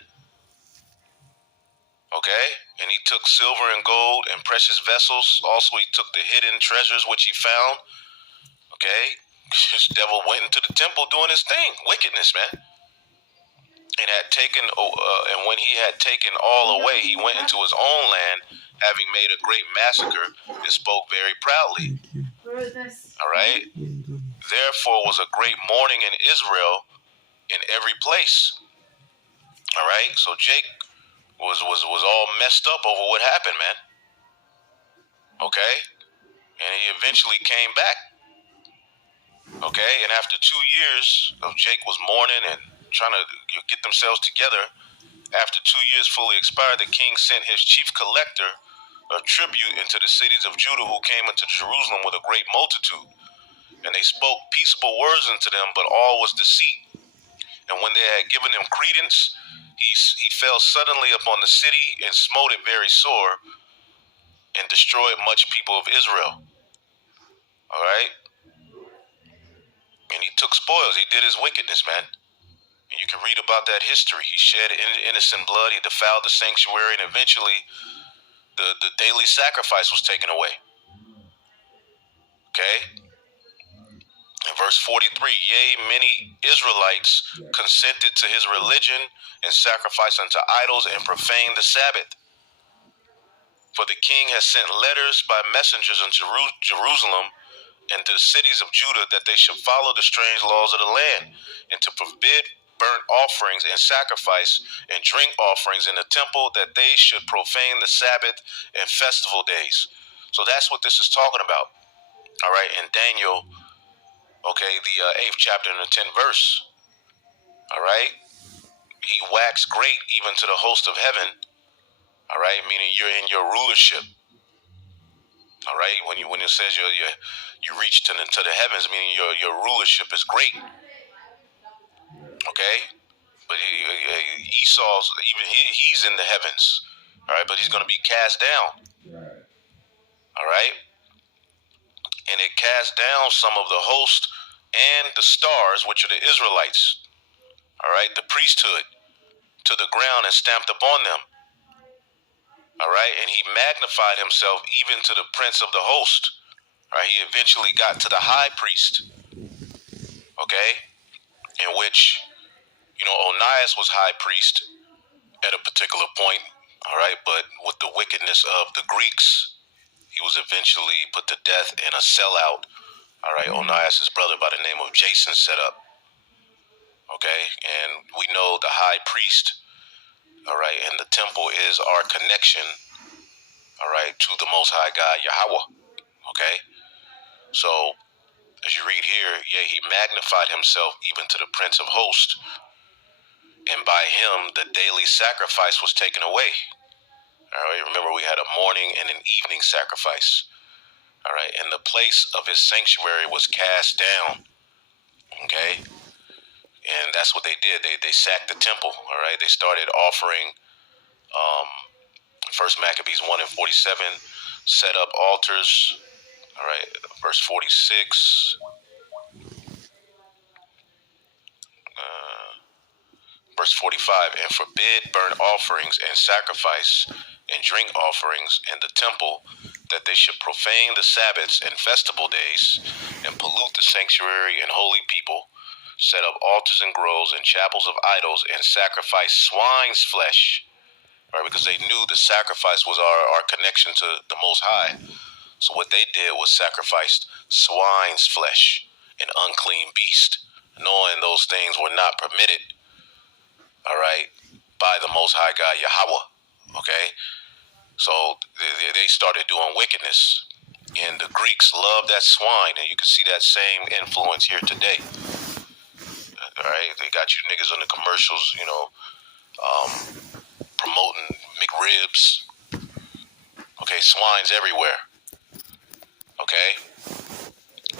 Okay? And he took silver and gold and precious vessels. Also, he took the hidden treasures which he found. Okay? This devil went into the temple doing his thing. Wickedness, man. And and when he had taken all away, he went into his own land, having made a great massacre, and spoke very proudly. All right? Therefore was a great mourning in Israel in every place. All right? So Jake was all messed up over what happened, man. Okay? And he eventually came back. Okay? And after 2 years of Jake was mourning and trying to get themselves together, after 2 years fully expired, the king sent his chief collector a tribute into the cities of Judah who came into Jerusalem with a great multitude. And they spoke peaceable words unto them, but all was deceit. And when they had given him credence, he fell suddenly upon the city and smote it very sore and destroyed much people of Israel. All right? And he took spoils. He did his wickedness, man. And you can read about that history. He shed innocent blood. He defiled the sanctuary, and eventually the daily sacrifice was taken away. Okay? In verse 43, yea, many Israelites consented to his religion and sacrificed unto idols and profaned the Sabbath. For the king has sent letters by messengers unto Jerusalem and to the cities of Judah that they should follow the strange laws of the land and to forbid burnt offerings and sacrifice and drink offerings in the temple, that they should profane the Sabbath and festival days. So that's what this is talking about. All right, in Daniel, okay, the 8th chapter and the 10th verse. All right, he waxed great even to the host of heaven. All right, meaning you're in your rulership. All right, when it says you reach to the heavens, meaning your rulership is great. Okay, but Esau's he's in the heavens. All right, but he's going to be cast down. All right, and it cast down some of the host and the stars, which are the Israelites. All right, the priesthood, to the ground and stamped upon them. All right, and he magnified himself even to the prince of the host. All right, he eventually got to the high priest. Okay, in which, Onias was high priest at a particular point. All right, but with the wickedness of the Greeks, he was eventually put to death in a sellout. All right, Onias' brother by the name of Jason set up. Okay, and we know the high priest. All right, and the temple is our connection. All right, to the Most High God, Yahweh. Okay, so as you read here, yeah, he magnified himself even to the Prince of Hosts, and by him the daily sacrifice was taken away. All right, remember we had a morning and an evening sacrifice. All right, and the place of his sanctuary was cast down. Okay, and that's what they did. They sacked the temple. All right, they started offering. First Maccabees 1 and 47, set up altars. All right, verse 46. Verse 45, and forbid burnt offerings and sacrifice and drink offerings in the temple, that they should profane the Sabbaths and festival days and pollute the sanctuary and holy people, set up altars and groves and chapels of idols and sacrifice swine's flesh, right? Because they knew the sacrifice was our connection to the Most High. So what they did was sacrificed swine's flesh, an unclean beast, knowing those things were not permitted. All right, by the Most High God, Yahweh. Okay, so they started doing wickedness, and the Greeks loved that swine, and you can see that same influence here today. All right, they got you niggas on the commercials, promoting McRibs. Okay, swine's everywhere. Okay,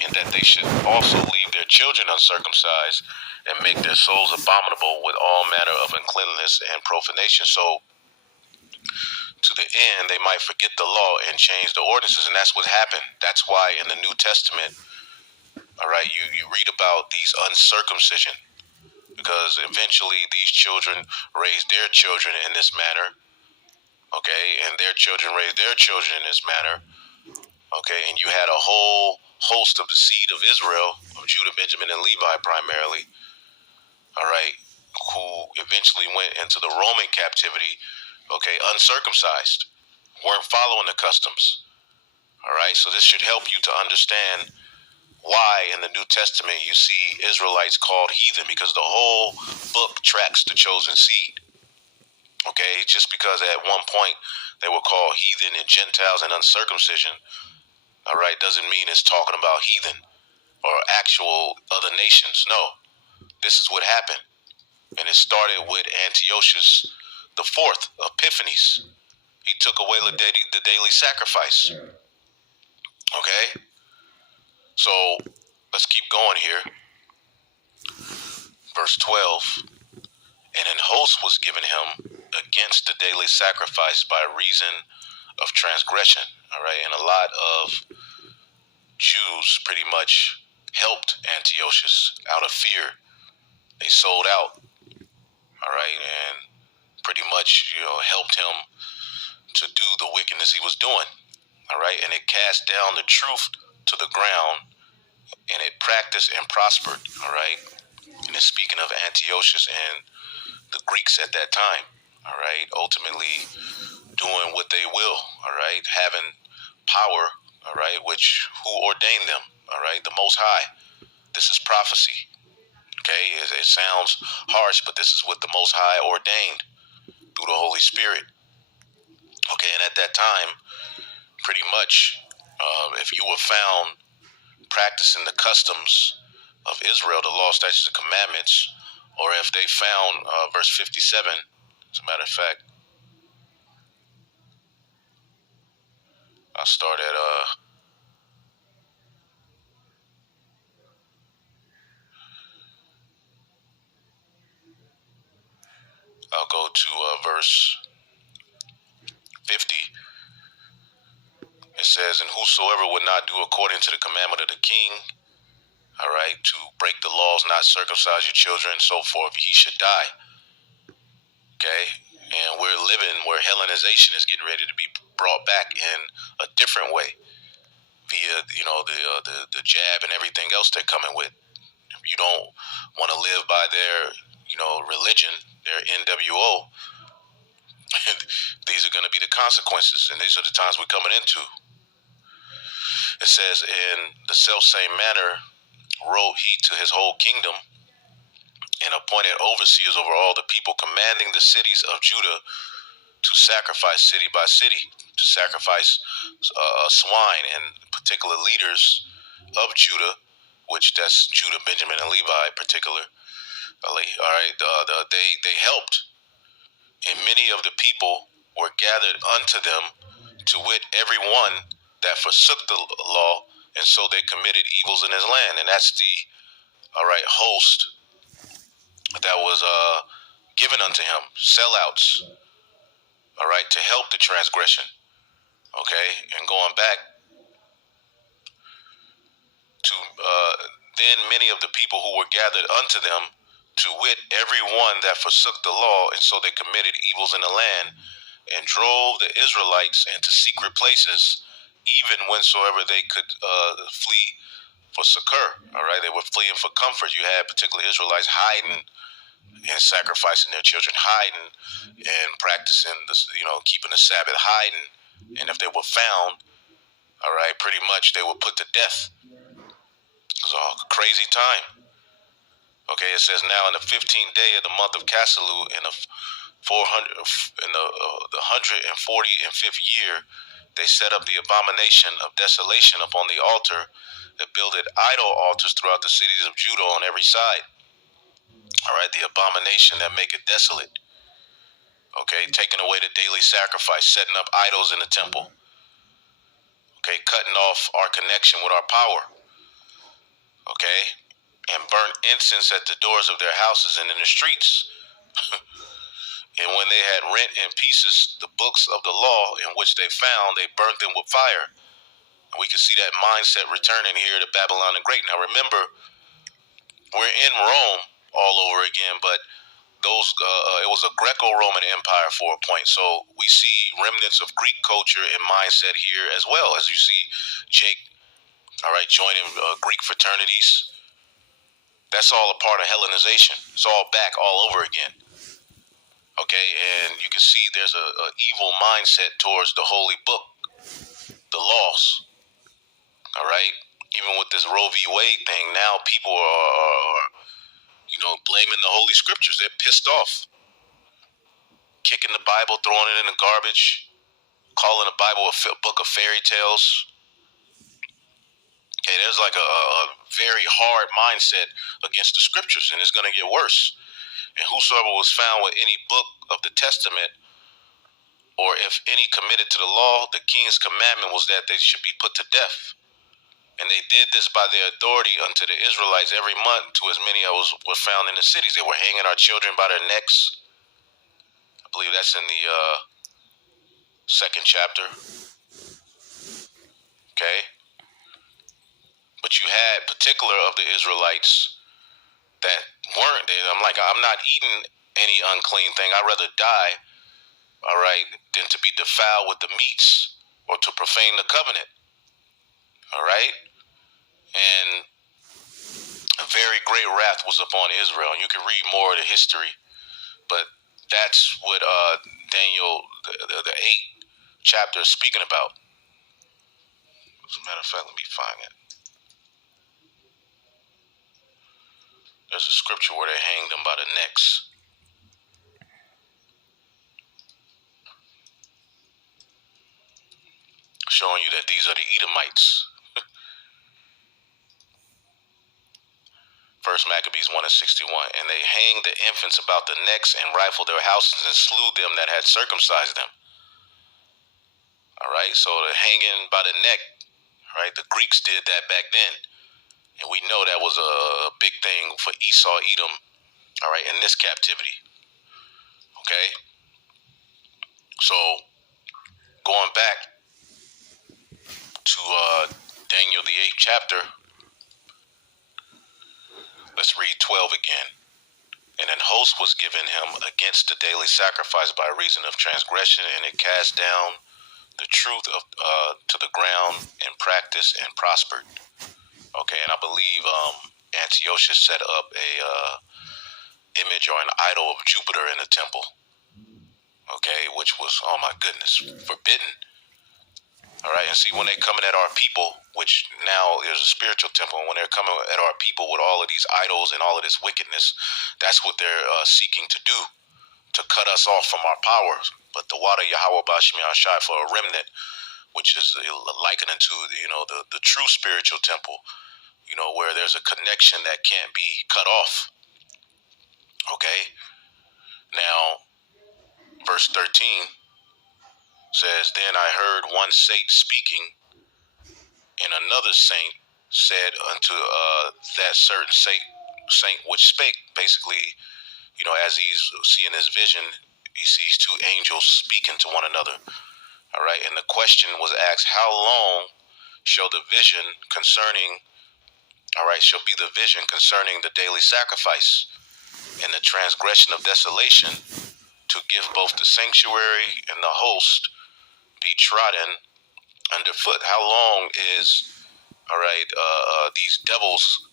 and that they should also leave their children uncircumcised and make their souls abominable with all manner of uncleanness and profanation. So to the end, they might forget the law and change the ordinances, and that's what happened. That's why in the New Testament, all right, you read about these uncircumcision, because eventually these children raised their children in this manner, okay, and their children raised their children in this manner, okay, and you had a whole host of the seed of Israel, of Judah, Benjamin, and Levi primarily, all right, who eventually went into the Roman captivity, okay, uncircumcised, weren't following the customs. All right, so this should help you to understand why in the New Testament you see Israelites called heathen, because the whole book tracks the chosen seed. Okay, just because at one point they were called heathen and Gentiles and uncircumcision, all right, doesn't mean it's talking about heathen or actual other nations. No, this is what happened. And it started with Antiochus the Fourth, Epiphanes. He took away the daily sacrifice. Okay? So let's keep going here. Verse 12. And an host was given him against the daily sacrifice by reason of transgression. All right? And a lot of Jews pretty much helped Antiochus out of fear. They sold out. All right? And pretty much, helped him to do the wickedness he was doing. All right? And it cast down the truth to the ground, and it practiced and prospered. All right? And it's speaking of Antiochus and the Greeks at that time. All right? Ultimately doing what they will. All right? Having power. All right? Which, who ordained them? All right? The Most High. This is prophecy. Okay? It sounds harsh, but this is what the Most High ordained through the Holy Spirit. Okay? And at that time, pretty much, if you were found practicing the customs of Israel, the law, statutes, and commandments, or if they found verse 57, as a matter of fact, I'll start at I'll go to verse 50. It says, and whosoever would not do according to the commandment of the king, all right, to break the laws, not circumcise your children, and so forth, he should die. Okay? And we're living where Hellenization is getting ready to be brought back in a different way via, the jab and everything else they're coming with. If you don't want to live by their, religion, their NWO, these are going to be the consequences, and these are the times we're coming into. It says, in the self-same manner wrote he to his whole kingdom, and appointed overseers over all the people, commanding the cities of Judah to sacrifice city by city, to sacrifice swine, and particular leaders of Judah, which that's Judah, Benjamin, and Levi particularly. All right, they helped, and many of the people were gathered unto them, to wit, every one that forsook the law, and so they committed evils in his land. And that's the host that was given unto him, sellouts, all right, to help the transgression. Okay, and going back to then many of the people who were gathered unto them, to wit, every one that forsook the law, and so they committed evils in the land, and drove the Israelites into secret places, even whensoever they could flee for succor. All right, they were fleeing for comfort. You had particularly Israelites hiding and sacrificing their children, hiding and practicing this, keeping the Sabbath, hiding. And if they were found, all right, pretty much they were put to death. It was a crazy time. Okay, it says, now in the 15th day of the month of Casleu, in the 145th year, they set up the abomination of desolation upon the altar, that builded idol altars throughout the cities of Judah on every side. All right, the abomination that make it desolate. Okay, taking away the daily sacrifice, setting up idols in the temple. Okay, cutting off our connection with our power. Okay, and burnt incense at the doors of their houses and in the streets. And when they had rent in pieces the books of the law in which they found, they burnt them with fire. And we can see that mindset returning here to Babylon the Great. Now remember, we're in Rome all over again, but it was a Greco-Roman Empire for a point. So we see remnants of Greek culture and mindset here, as well as you see Jake, all right, joining Greek fraternities. That's all a part of Hellenization. It's all back all over again. Okay, and you can see there's a evil mindset towards the holy book, the laws. All right, even with this Roe v. Wade thing, now people are blaming the holy scriptures. They're pissed off, kicking the Bible, throwing it in the garbage, calling the Bible a book of fairy tales. Okay, there's like a very hard mindset against the scriptures, and it's going to get worse. And whosoever was found with any book of the Testament or if any committed to the law, the king's commandment was that they should be put to death. And they did this by their authority unto the Israelites every month, to as many as were found in the cities. They were hanging our children by their necks. I believe that's in the second chapter. Okay? But you had particular of the Israelites that weren't there. I'm not eating any unclean thing. I'd rather die, all right, than to be defiled with the meats or to profane the covenant. All right? And a very great wrath was upon Israel. And you can read more of the history, but that's what Daniel, the 8th chapter, is speaking about. As a matter of fact, let me find it. There's a scripture where they hanged them by the necks. Showing you that these are the Edomites. First Maccabees 1:61. And they hanged the infants about the necks and rifled their houses and slew them that had circumcised them. All right, so the hanging by the neck, right? The Greeks did that back then. And we know that was a big thing for Esau, Edom, all right, in this captivity. Okay? So, going back to Daniel, the 8th chapter, let's read 12 again. And an host was given him against the daily sacrifice by reason of transgression, and it cast down the truth to the ground in practice and prospered. Okay, and I believe Antiochus set up a image or an idol of Jupiter in the temple. Okay, which was, oh my goodness, forbidden. All right, and see, when they're coming at our people, which now is a spiritual temple, and when they're coming at our people with all of these idols and all of this wickedness, that's what they're seeking to do, to cut us off from our powers. But the water Yahweh Bashmi Ashai for a remnant, which is likened to the true spiritual temple, where there's a connection that can't be cut off. Okay, now verse 13 says, then I heard one saint speaking, and another saint said unto that certain saint which spake. Basically, as he's seeing this vision, he sees two angels speaking to one another. All right, and the question was asked, how long shall the vision concerning, shall be the vision concerning the daily sacrifice and the transgression of desolation, to give both the sanctuary and the host be trodden underfoot? How long is, these devils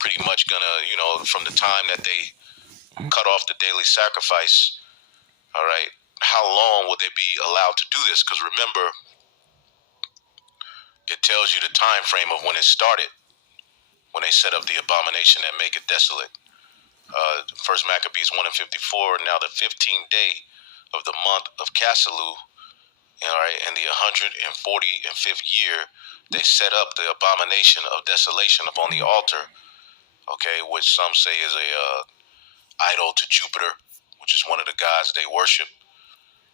pretty much gonna, from the time that they cut off the daily sacrifice, all right, how long will they be allowed to do this? Because remember, it tells you the time frame of when it started, when they set up the abomination that make it desolate. First Maccabees 1:54, now the 15th day of the month of Casalu, all right, in the 145th year, they set up the abomination of desolation upon the altar, okay, which some say is a idol to Jupiter, which is one of the gods they worship.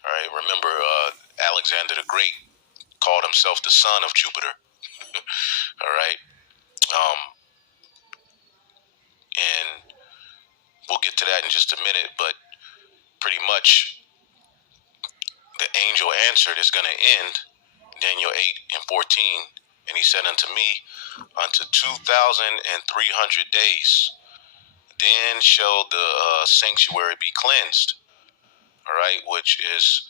All right, remember Alexander the Great called himself the son of Jupiter. All right, and we'll get to that in just a minute, but pretty much the angel answered, it's going to end, Daniel 8:14, and he said unto me, unto 2,300 days, then shall the sanctuary be cleansed, all right, which is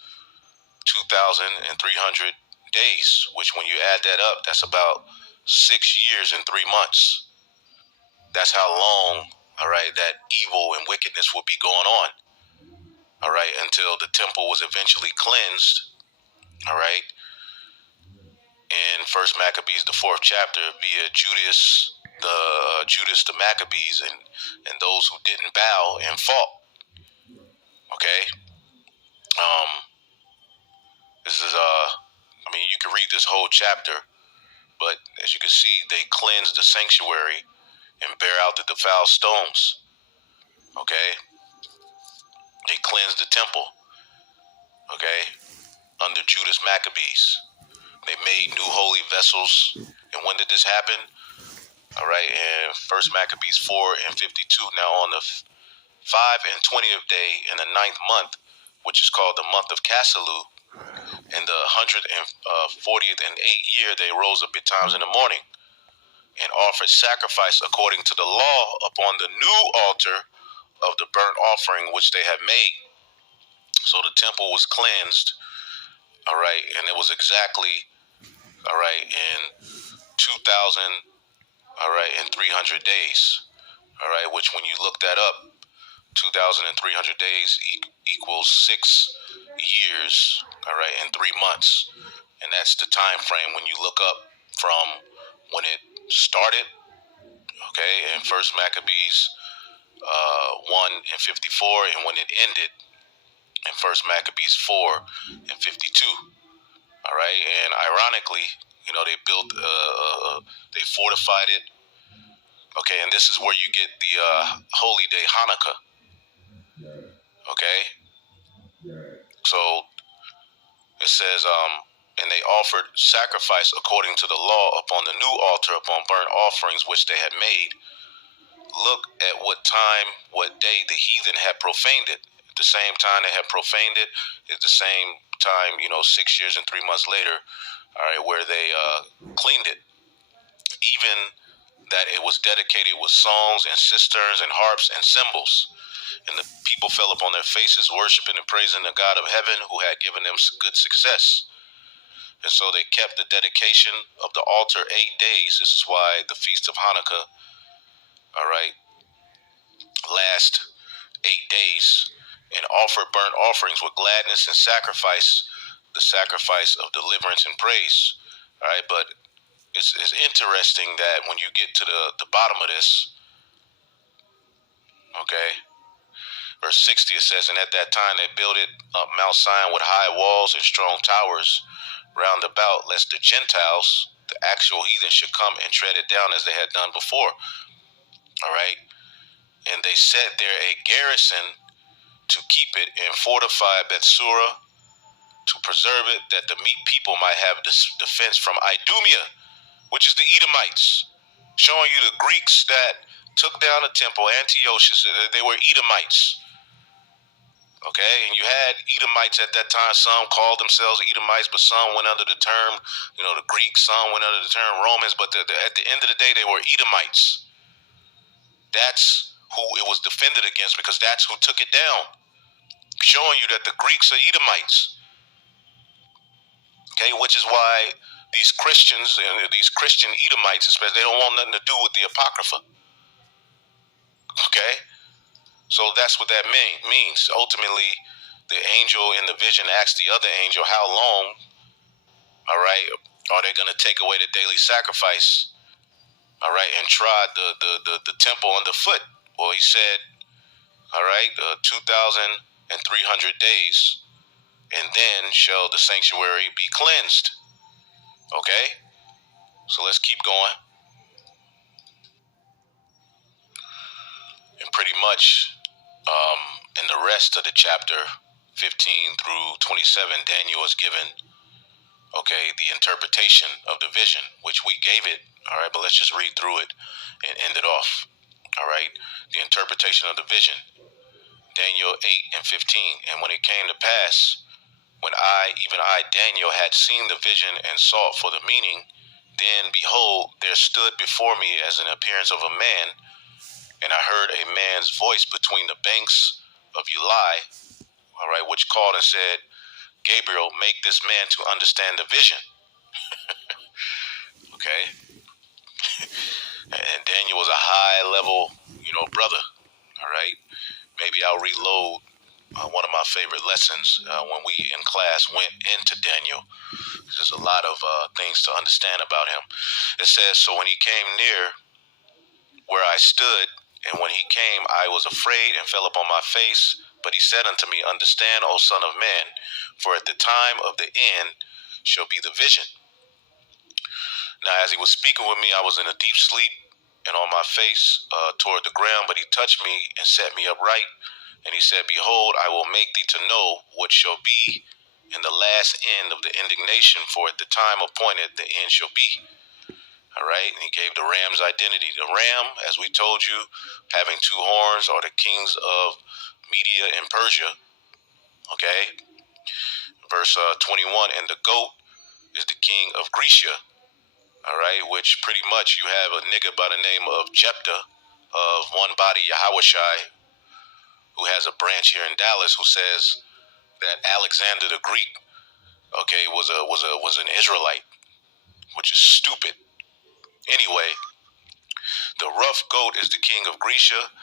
2,300 days, which when you add that up, that's about 6 years and 3 months. That's how long, all right, that evil and wickedness will be going on, all right, until the temple was eventually cleansed, all right, in First Maccabees, the 4th chapter, via Judas the Maccabees, and those who didn't bow and fought. Okay, this is you can read this whole chapter, but as you can see, they cleansed the sanctuary and bear out the defiled stones. Okay, they cleansed the temple. Okay, under Judas Maccabees. They made new holy vessels. And when did this happen? All right, in 1 Maccabees 4:52. Now on the 5 and 20th day in the 9th month, which is called the month of Caselu, in the 140th and 8th year, they rose up betimes in the morning and offered sacrifice according to the law upon the new altar of the burnt offering which they had made. So the temple was cleansed, all right, and it was exactly, all right, in 2,000, all right, in 300 days, all right, which when you look that up, 2,300 days equals 6 years, all right, and 3 months. And that's the time frame when you look up from when it started, okay, in 1 Maccabees 1:54, and when it ended in 1 Maccabees 4:52, all right. And ironically, they built, they fortified it, okay, and this is where you get the holy day Hanukkah, okay. So it says, and they offered sacrifice according to the law upon the new altar upon burnt offerings which they had made. Look at what time, what day the heathen had profaned it. At the same time they had profaned it, at the same time, 6 years and 3 months later, all right, where they cleaned it. Even that it was dedicated with songs and cisterns and harps and cymbals. And the people fell upon their faces, worshiping and praising the God of heaven who had given them good success. And so they kept the dedication of the altar 8 days. This is why the Feast of Hanukkah, all right, last 8 days, and offered burnt offerings with gladness and sacrifice, the sacrifice of deliverance and praise. All right, but it's interesting that when you get to the bottom of this, okay, verse 60, it says, and at that time they built it up Mount Zion with high walls and strong towers round about, lest the Gentiles, the actual heathen, should come and tread it down as they had done before. All right. And they set there a garrison to keep it, and fortified Bethsura to preserve it, that the meek people might have defense from Idumea, which is the Edomites, showing you the Greeks that took down the temple, Antiochus, they were Edomites. Okay, and you had Edomites at that time. Some called themselves Edomites, but some went under the term, the Greeks. Some went under the term Romans, but at the end of the day, they were Edomites. That's who it was defended against, because that's who took it down, showing you that the Greeks are Edomites. Okay, which is why these Christians, these Christian Edomites, especially, they don't want nothing to do with the Apocrypha. Okay, so that's what that means. Ultimately, the angel in the vision asked the other angel, how long, all right, are they going to take away the daily sacrifice, all right, and trod the temple underfoot? Well, he said, all right, 2,300 days, and then shall the sanctuary be cleansed. Okay, so let's keep going. And pretty much in the rest of the chapter 15 through 27, Daniel is given, okay, the interpretation of the vision, which we gave it, all right, but let's just read through it and end it off, all right. The interpretation of the vision, Daniel 8 and 15. And when it came to pass, when even I, Daniel, had seen the vision and sought for the meaning, then behold, there stood before me as an appearance of a man, and I heard a man's voice between the banks of Ulai, all right, which called and said, Gabriel, make this man to understand the vision. Okay. And Daniel was a high level, brother. All right. Maybe I'll reload one of my favorite lessons when we in class went into Daniel. There's a lot of things to understand about him. It says, so when he came near where I stood, and when he came, I was afraid and fell upon my face. But he said unto me, understand, O son of man, for at the time of the end shall be the vision. Now, as he was speaking with me, I was in a deep sleep and on my face toward the ground. But he touched me and set me upright. And he said, behold, I will make thee to know what shall be in the last end of the indignation, for at the time appointed the end shall be. All right, and he gave the ram's identity. The ram, as we told you, having two horns, are the kings of Media and Persia. Okay, verse 21, and the goat is the king of Grecia. All right, which pretty much you have a nigga by the name of Jephthah of One Body Yahushai, who has a branch here in Dallas, who says that Alexander the Greek, okay, was an Israelite, which is stupid. Anyway, the rough goat is the king of Grecia,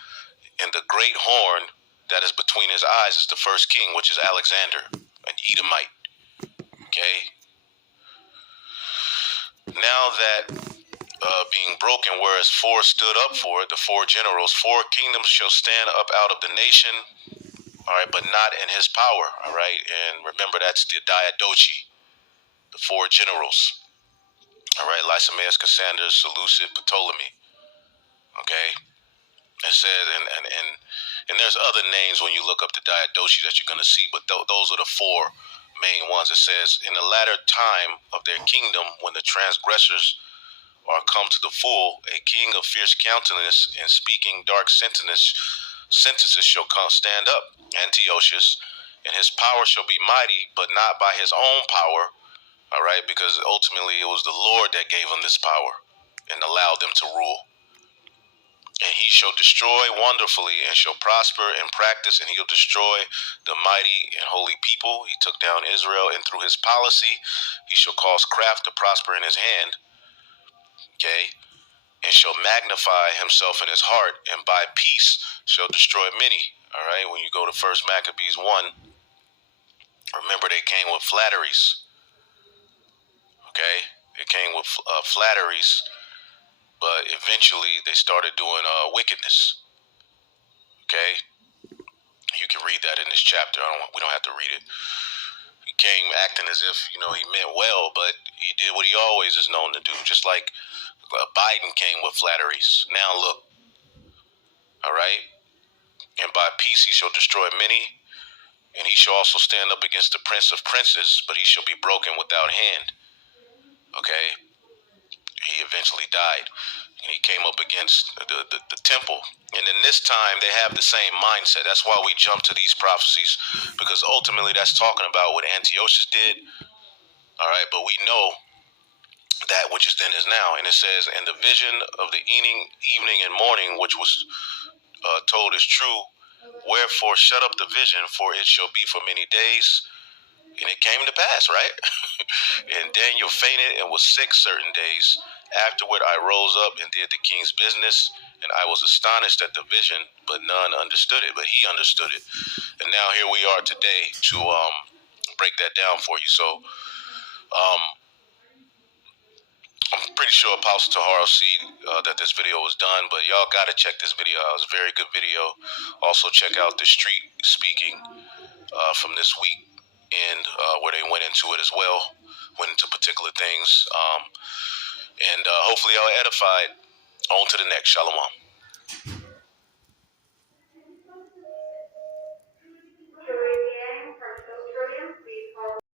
and the great horn that is between his eyes is the first king, which is Alexander, an Edomite. Okay. Now that being broken, whereas four stood up for it, the four generals, four kingdoms shall stand up out of the nation. All right, but not in his power. All right, and remember that's the Diadochi, the four generals. All right, Lysimaeus, Cassander, Seleucid, Ptolemy. Okay, it said, and there's other names when you look up the Diadochi that you're going to see, but those are the four main ones. It says, in the latter time of their kingdom, when the transgressors are come to the full, a king of fierce countenance and speaking dark sentences shall come stand up, Antiochus, and his power shall be mighty, but not by his own power. All right, because ultimately it was the Lord that gave him this power and allowed them to rule. And he shall destroy wonderfully, and shall prosper in practice, and he'll destroy the mighty and holy people. He took down Israel, and through his policy, he shall cause craft to prosper in his hand. Okay, and shall magnify himself in his heart, and by peace shall destroy many. All right, when you go to First Maccabees 1, remember they came with flatteries. Okay, they came with flatteries, but eventually they started doing wickedness. Okay, you can read that in this chapter. We don't have to read it. He came acting as if he meant well, but he did what he always is known to do. Just like Biden came with flatteries. Now look, all right, and by peace he shall destroy many, and he shall also stand up against the prince of princes, but he shall be broken without hand. Okay, he eventually died, and he came up against the temple. And in this time, they have the same mindset. That's why we jump to these prophecies, because ultimately that's talking about what Antiochus did. All right, but we know that which is then is now. And it says, and the vision of the evening and morning, which was told is true. Wherefore shut up the vision, for it shall be for many days. And it came to pass, right? And Daniel fainted and was sick certain days. Afterward I rose up and did the king's business, and I was astonished at the vision, but none understood it, but he understood it. And now here we are today to break that down for you. So I'm pretty sure Apostle Tahar will see that this video was done, but y'all got to check this video out. It's a very good video. Also check out the street speaking from this week, and where they went into it as well, went into particular things. And hopefully y'all edified. On to the next. Shalom.